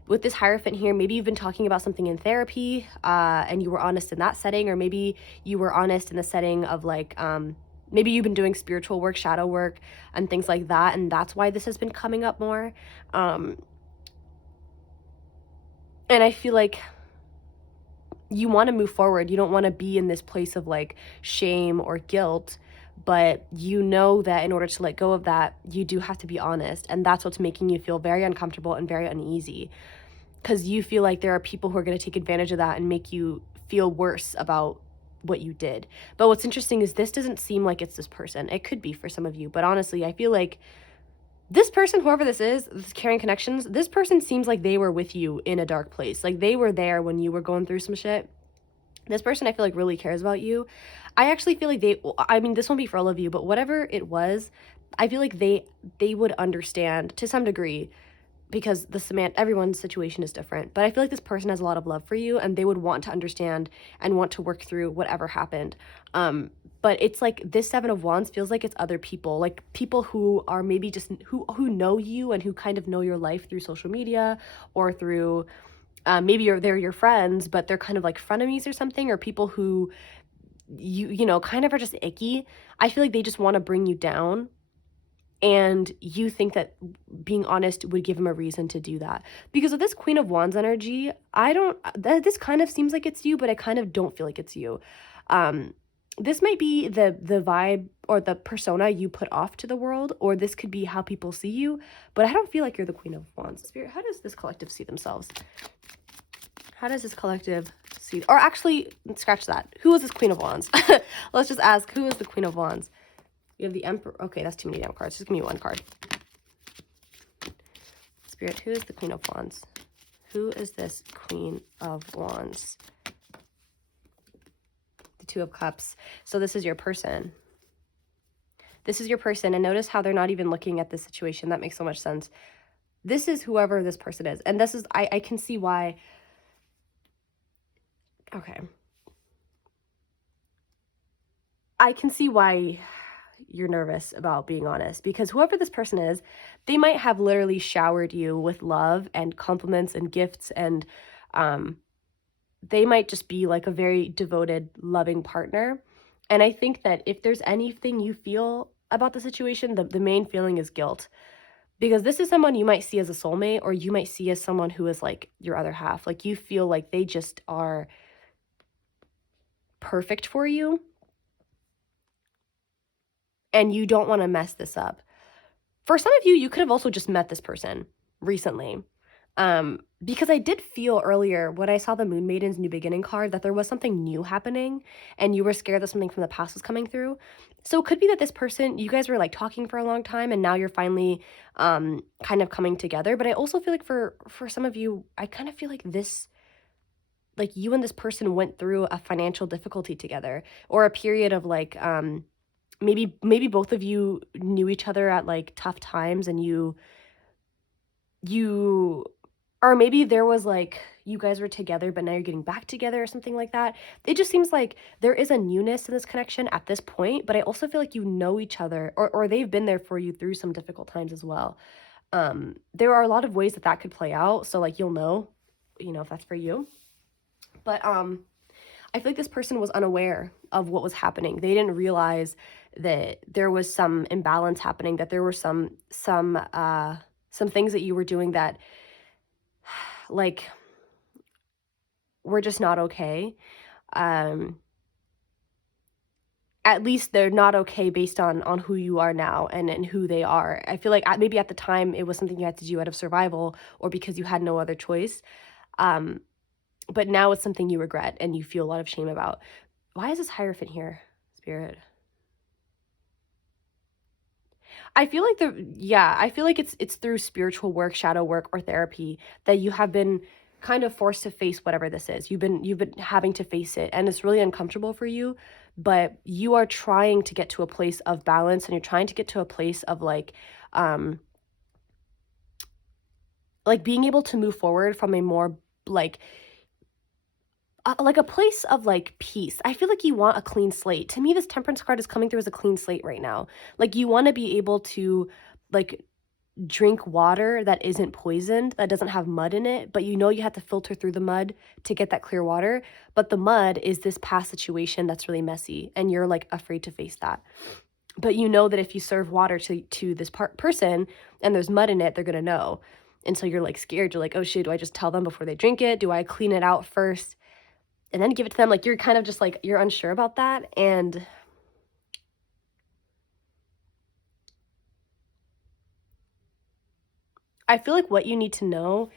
with this Hierophant here, maybe you've been talking about something in therapy, and you were honest in that setting, or maybe you were honest in the setting of like, maybe you've been doing spiritual work, shadow work, and things like that, and that's why this has been coming up more. And I feel like you want to move forward. You don't want to be in this place of like shame or guilt, but you know that in order to let go of that, you do have to be honest. And that's what's making you feel very uncomfortable and very uneasy, because you feel like there are people who are going to take advantage of that and make you feel worse about what you did. But what's interesting is this doesn't seem like it's this person. It could be for some of you, but honestly, I feel like this person, whoever this is, this carrying connections, this person seems like they were with you in a dark place. Like they were there when you were going through some shit. This person I feel like really cares about you. I actually feel like I mean, this won't be for all of you, but whatever it was, I feel like they would understand to some degree, because everyone's situation is different. But I feel like this person has a lot of love for you, and they would want to understand and want to work through whatever happened. But it's like this Seven of Wands feels like it's other people, like people who are maybe just who know you and who kind of know your life through social media or through maybe they're your friends, but they're kind of like frenemies or something, or people who you know kind of are just icky. I feel like they just want to bring you down, and you think that being honest would give him a reason to do that. Because of this Queen of Wands energy, this kind of seems like it's you, but I kind of don't feel like it's you. This might be the vibe or the persona you put off to the world, or this could be how people see you, but I don't feel like you're the Queen of Wands. Spirit, how does this collective see themselves? How does this collective see, or actually, scratch that. Who is this Queen of Wands? Let's just ask, who is the Queen of Wands? We have the Emperor. Okay, that's too many damn cards. Just give me one card. Spirit, who is the Queen of Wands? Who is this Queen of Wands? The Two of Cups. So this is your person. This is your person. And notice how they're not even looking at this situation. That makes so much sense. This is whoever this person is. And this is, I can see why. Okay. I can see why you're nervous about being honest, because whoever this person is, they might have literally showered you with love and compliments and gifts, and they might just be like a very devoted, loving partner. And I think that if there's anything you feel about the situation, the main feeling is guilt, because this is someone you might see as a soulmate, or you might see as someone who is like your other half. Like you feel like they just are perfect for you, and you don't want to mess this up. For some of you, you could have also just met this person recently. Because I did feel earlier when I saw the Moon Maiden's New Beginning card that there was something new happening, and you were scared that something from the past was coming through. So it could be that this person, you guys were like talking for a long time, and now you're finally kind of coming together. But I also feel like for some of you, I kind of feel like this, like you and this person went through a financial difficulty together, or a period of like maybe both of you knew each other at like tough times, and you or maybe there was like you guys were together but now you're getting back together or something like that. It just seems like there is a newness in this connection at this point, but I also feel like you know each other, or they've been there for you through some difficult times as well. There are a lot of ways that could play out, so like you'll know, if that's for you. But I feel like this person was unaware of what was happening. They didn't realize that there was some imbalance happening, that there were some things that you were doing that like were just not okay. At least they're not okay based on who you are now and who they are. I feel like maybe at the time it was something you had to do out of survival, or because you had no other choice. But now it's something you regret and you feel a lot of shame about. Why is this Hierophant here, Spirit? I feel like I feel like it's through spiritual work, shadow work, or therapy that you have been kind of forced to face whatever this is. You've been having to face it, and it's really uncomfortable for you, but you are trying to get to a place of balance, and you're trying to get to a place of like being able to move forward from a more like a place of like peace. I feel like you want a clean slate. To me, this Temperance card is coming through as a clean slate right now. Like you want to be able to like drink water that isn't poisoned, that doesn't have mud in it, but you have to filter through the mud to get that clear water. But the mud is this past situation that's really messy, and you're like afraid to face that. But you know that if you serve water to this person and there's mud in it, they're gonna know. And so you're like scared. You're like, oh shit, do I just tell them before they drink it? Do I clean it out first and then give it to them? Like, you're kind of just like, you're unsure about that. And I feel like what you need to know,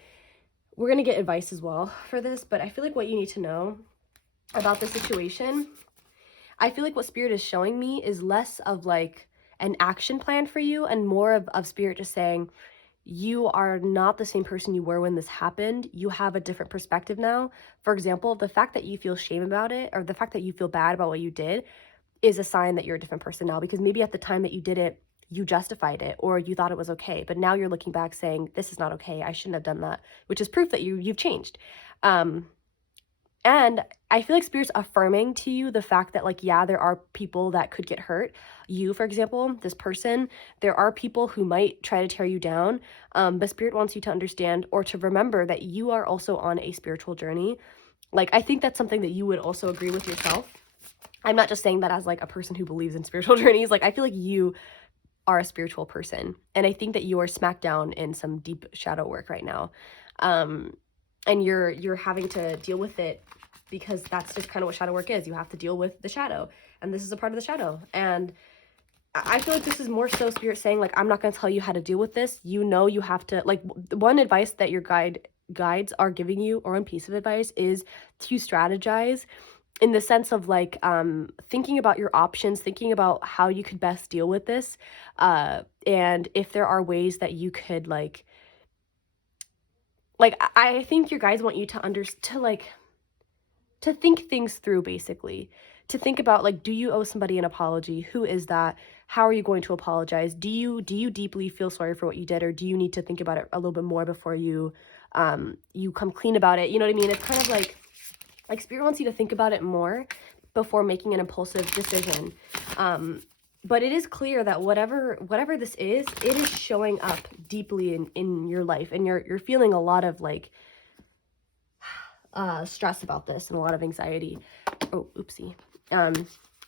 we're going to get advice as well for this, but I feel like what you need to know about the situation, I feel like what Spirit is showing me is less of like an action plan for you and more of Spirit just saying, you are not the same person you were when this happened. You have a different perspective now. For example, the fact that you feel shame about it, or the fact that you feel bad about what you did, is a sign that you're a different person now, because maybe at the time that you did it, you justified it or you thought it was okay, but now you're looking back saying, this is not okay, I shouldn't have done that, which is proof that you've changed. And I feel like Spirit's affirming to you the fact that, like, yeah, there are people that could get hurt. You, for example, this person, there are people who might try to tear you down. But Spirit wants you to understand or to remember that you are also on a spiritual journey. Like, I think that's something that you would also agree with yourself. I'm not just saying that as like a person who believes in spiritual journeys. Like, I feel like you are a spiritual person. And I think that you are smacked down in some deep shadow work right now. And you're having to deal with it, because that's just kind of what shadow work is. You have to deal with the shadow, and this is a part of the shadow. And I feel like this is more so Spirit saying, like, I'm not going to tell you how to deal with this. You know, you have to, like, one advice that your guides are giving you, or one piece of advice, is to strategize in the sense of like thinking about your options, thinking about how you could best deal with this, and if there are ways that you could like I think your guides want you to think things through, basically, to think about, like, do you owe somebody an apology? Who is that? How are you going to apologize? Do you deeply feel sorry for what you did, or do you need to think about it a little bit more before you you come clean about it? You know what I mean? It's kind of like Spirit wants you to think about it more before making an impulsive decision. But it is clear that whatever this is, it is showing up deeply in your life, and you're feeling a lot of like stress about this and a lot of anxiety. Oh, oopsie.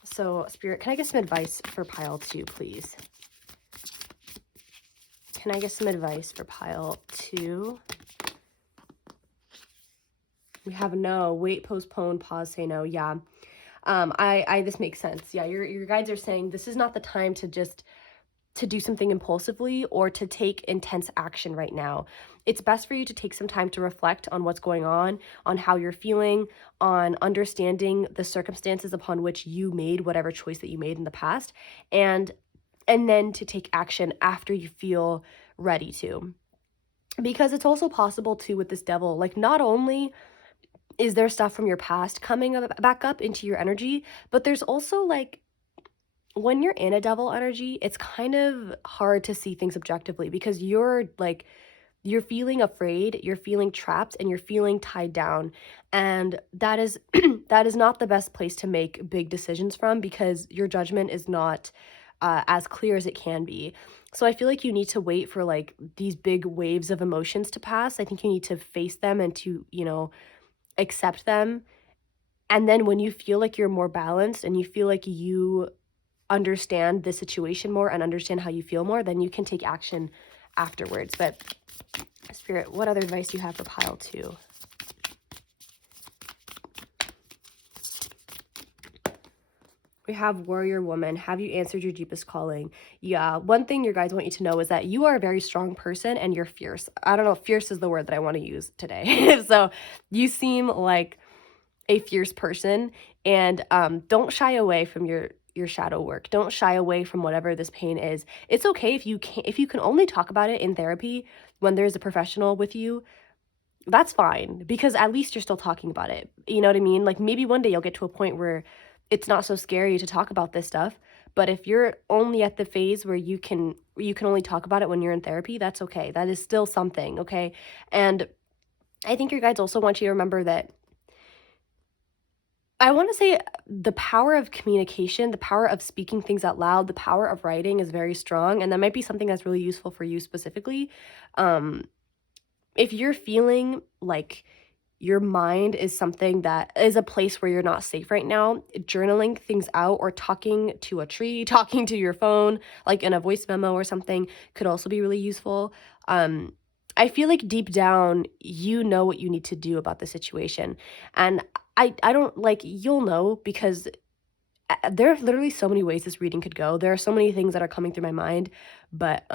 So Spirit, can I get some advice for pile 2, please? Can I get some advice for pile 2? We have no, wait, postpone, pause, say no. Yeah. This makes sense. Yeah, your guides are saying this is not the time to just to do something impulsively or to take intense action right now. It's best for you to take some time to reflect on what's going on how you're feeling, on understanding the circumstances upon which you made whatever choice that you made in the past, and then to take action after you feel ready to. Because it's also possible too with this devil, like, not only is there stuff from your past coming back up into your energy, but there's also like, when you're in a devil energy, it's kind of hard to see things objectively, because you're feeling afraid, you're feeling trapped, and you're feeling tied down. And that is that is not the best place to make big decisions from, because your judgment is not as clear as it can be. So I feel like you need to wait for like these big waves of emotions to pass. I think you need to face them and to, accept them. And then when you feel like you're more balanced and you feel like you understand the situation more and understand how you feel more, then you can take action afterwards. But Spirit, what other advice do you have for pile 2? We have Warrior Woman. Have you answered your deepest calling? Yeah, one thing your guides want you to know is that you are a very strong person and you're fierce. I don't know if fierce is the word that I want to use today. So you seem like a fierce person, and don't shy away from your shadow work. Don't shy away from whatever this pain is. It's okay if you can only talk about it in therapy when there's a professional with you. That's fine, because at least you're still talking about it. You know what I mean? Like, maybe one day you'll get to a point where it's not so scary to talk about this stuff. But if you're only at the phase where you can only talk about it when you're in therapy, that's okay. That is still something, okay? And I think your guides also want you to remember that, I want to say, the power of communication, the power of speaking things out loud, the power of writing is very strong, and that might be something that's really useful for you specifically. If you're feeling like your mind is something that is a place where you're not safe right now, journaling things out or talking to a tree, talking to your phone, like in a voice memo or something, could also be really useful. I feel like deep down, you know what you need to do about the situation. And I don't like, you'll know because there are literally so many ways this reading could go. There are so many things that are coming through my mind, but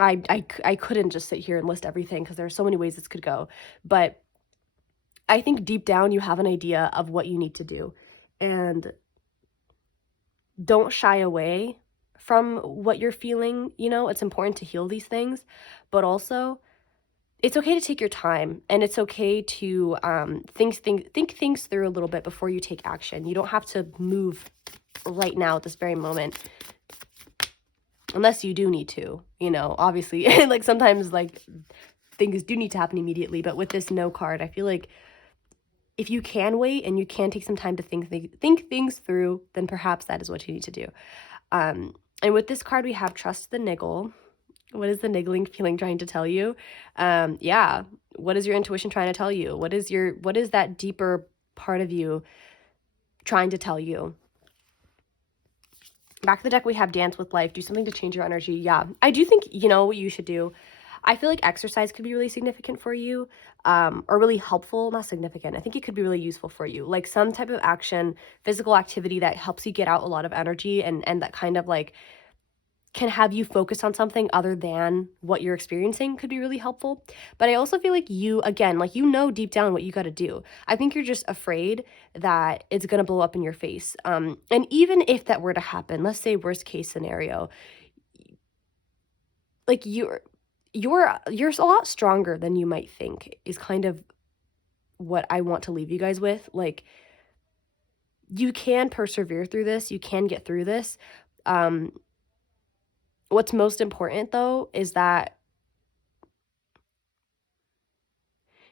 I couldn't just sit here and list everything because there are so many ways this could go. But I think deep down you have an idea of what you need to do. And don't shy away from what you're feeling. You know, it's important to heal these things, but also it's okay to take your time, and it's okay to think things through a little bit before you take action. You don't have to move right now at this very moment unless you do need to, you know, obviously. Like sometimes like things do need to happen immediately, but with this no card, I feel like if you can wait and you can take some time to think things through, then perhaps that is what you need to do. And with this card, we have trust the niggle. What is the niggling feeling trying to tell you? Yeah. What is your intuition trying to tell you? What is that deeper part of you trying to tell you? Back of the deck, we have dance with life. Do something to change your energy. Yeah. I do think, you know what you should do? I feel like exercise could be really significant for you, or really helpful, not significant. I think it could be really useful for you. Like some type of action, physical activity that helps you get out a lot of energy and that kind of like can have you focus on something other than what you're experiencing could be really helpful. But I also feel like you, again, like you know deep down what you got to do. I think you're just afraid that it's going to blow up in your face. And even if that were to happen, let's say worst case scenario, like you're a lot stronger than you might think is kind of what I want to leave you guys with. Like you can persevere through this, you can get through this. What's most important though is that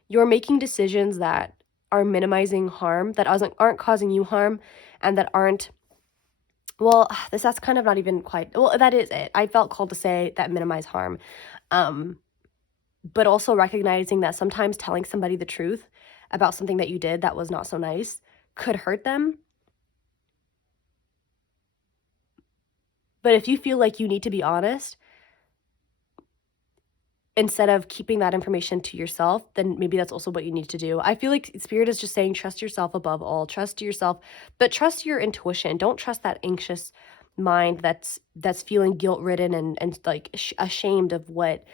you're making decisions that are minimizing harm, that aren't causing you harm, and that aren't, well, that's kind of not even quite, well, that is it. I felt called to say that minimize harm. But also recognizing that sometimes telling somebody the truth about something that you did that was not so nice could hurt them. But if you feel like you need to be honest, instead of keeping that information to yourself, then maybe that's also what you need to do. I feel like Spirit is just saying trust yourself above all. Trust yourself, but trust your intuition. Don't trust that anxious mind that's feeling guilt-ridden and like ashamed of what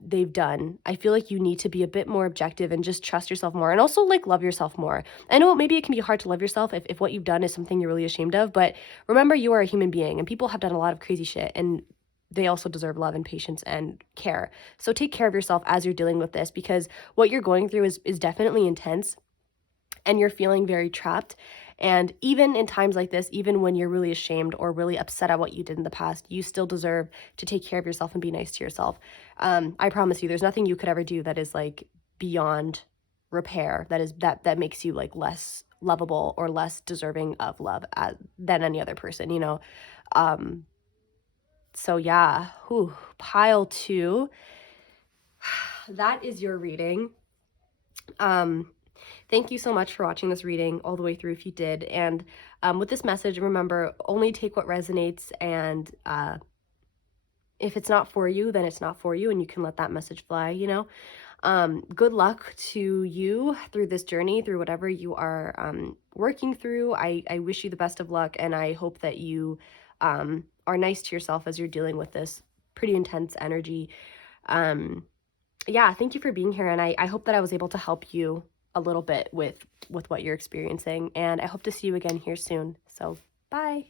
they've done. I feel like you need to be a bit more objective and just trust yourself more, and also like love yourself more. I know maybe it can be hard to love yourself if what you've done is something you're really ashamed of, but remember you are a human being and people have done a lot of crazy shit, and they also deserve love and patience and care. So take care of yourself as you're dealing with this, because what you're going through is definitely intense and you're feeling very trapped. And even in times like this, even when you're really ashamed or really upset at what you did in the past, you still deserve to take care of yourself and be nice to yourself. I promise you, there's nothing you could ever do that is like beyond repair, that makes you like less lovable or less deserving of love than any other person, you know? So yeah, pile 2. That is your reading. Thank you so much for watching this reading all the way through if you did. And with this message, remember, only take what resonates, and if it's not for you, then it's not for you, and you can let that message fly, you know? Good luck to you through this journey, through whatever you are working through. I wish you the best of luck, and I hope that you are nice to yourself as you're dealing with this pretty intense energy. Yeah, thank you for being here, and I hope that I was able to help you a little bit with what you're experiencing, and I hope to see you again here soon. So, bye.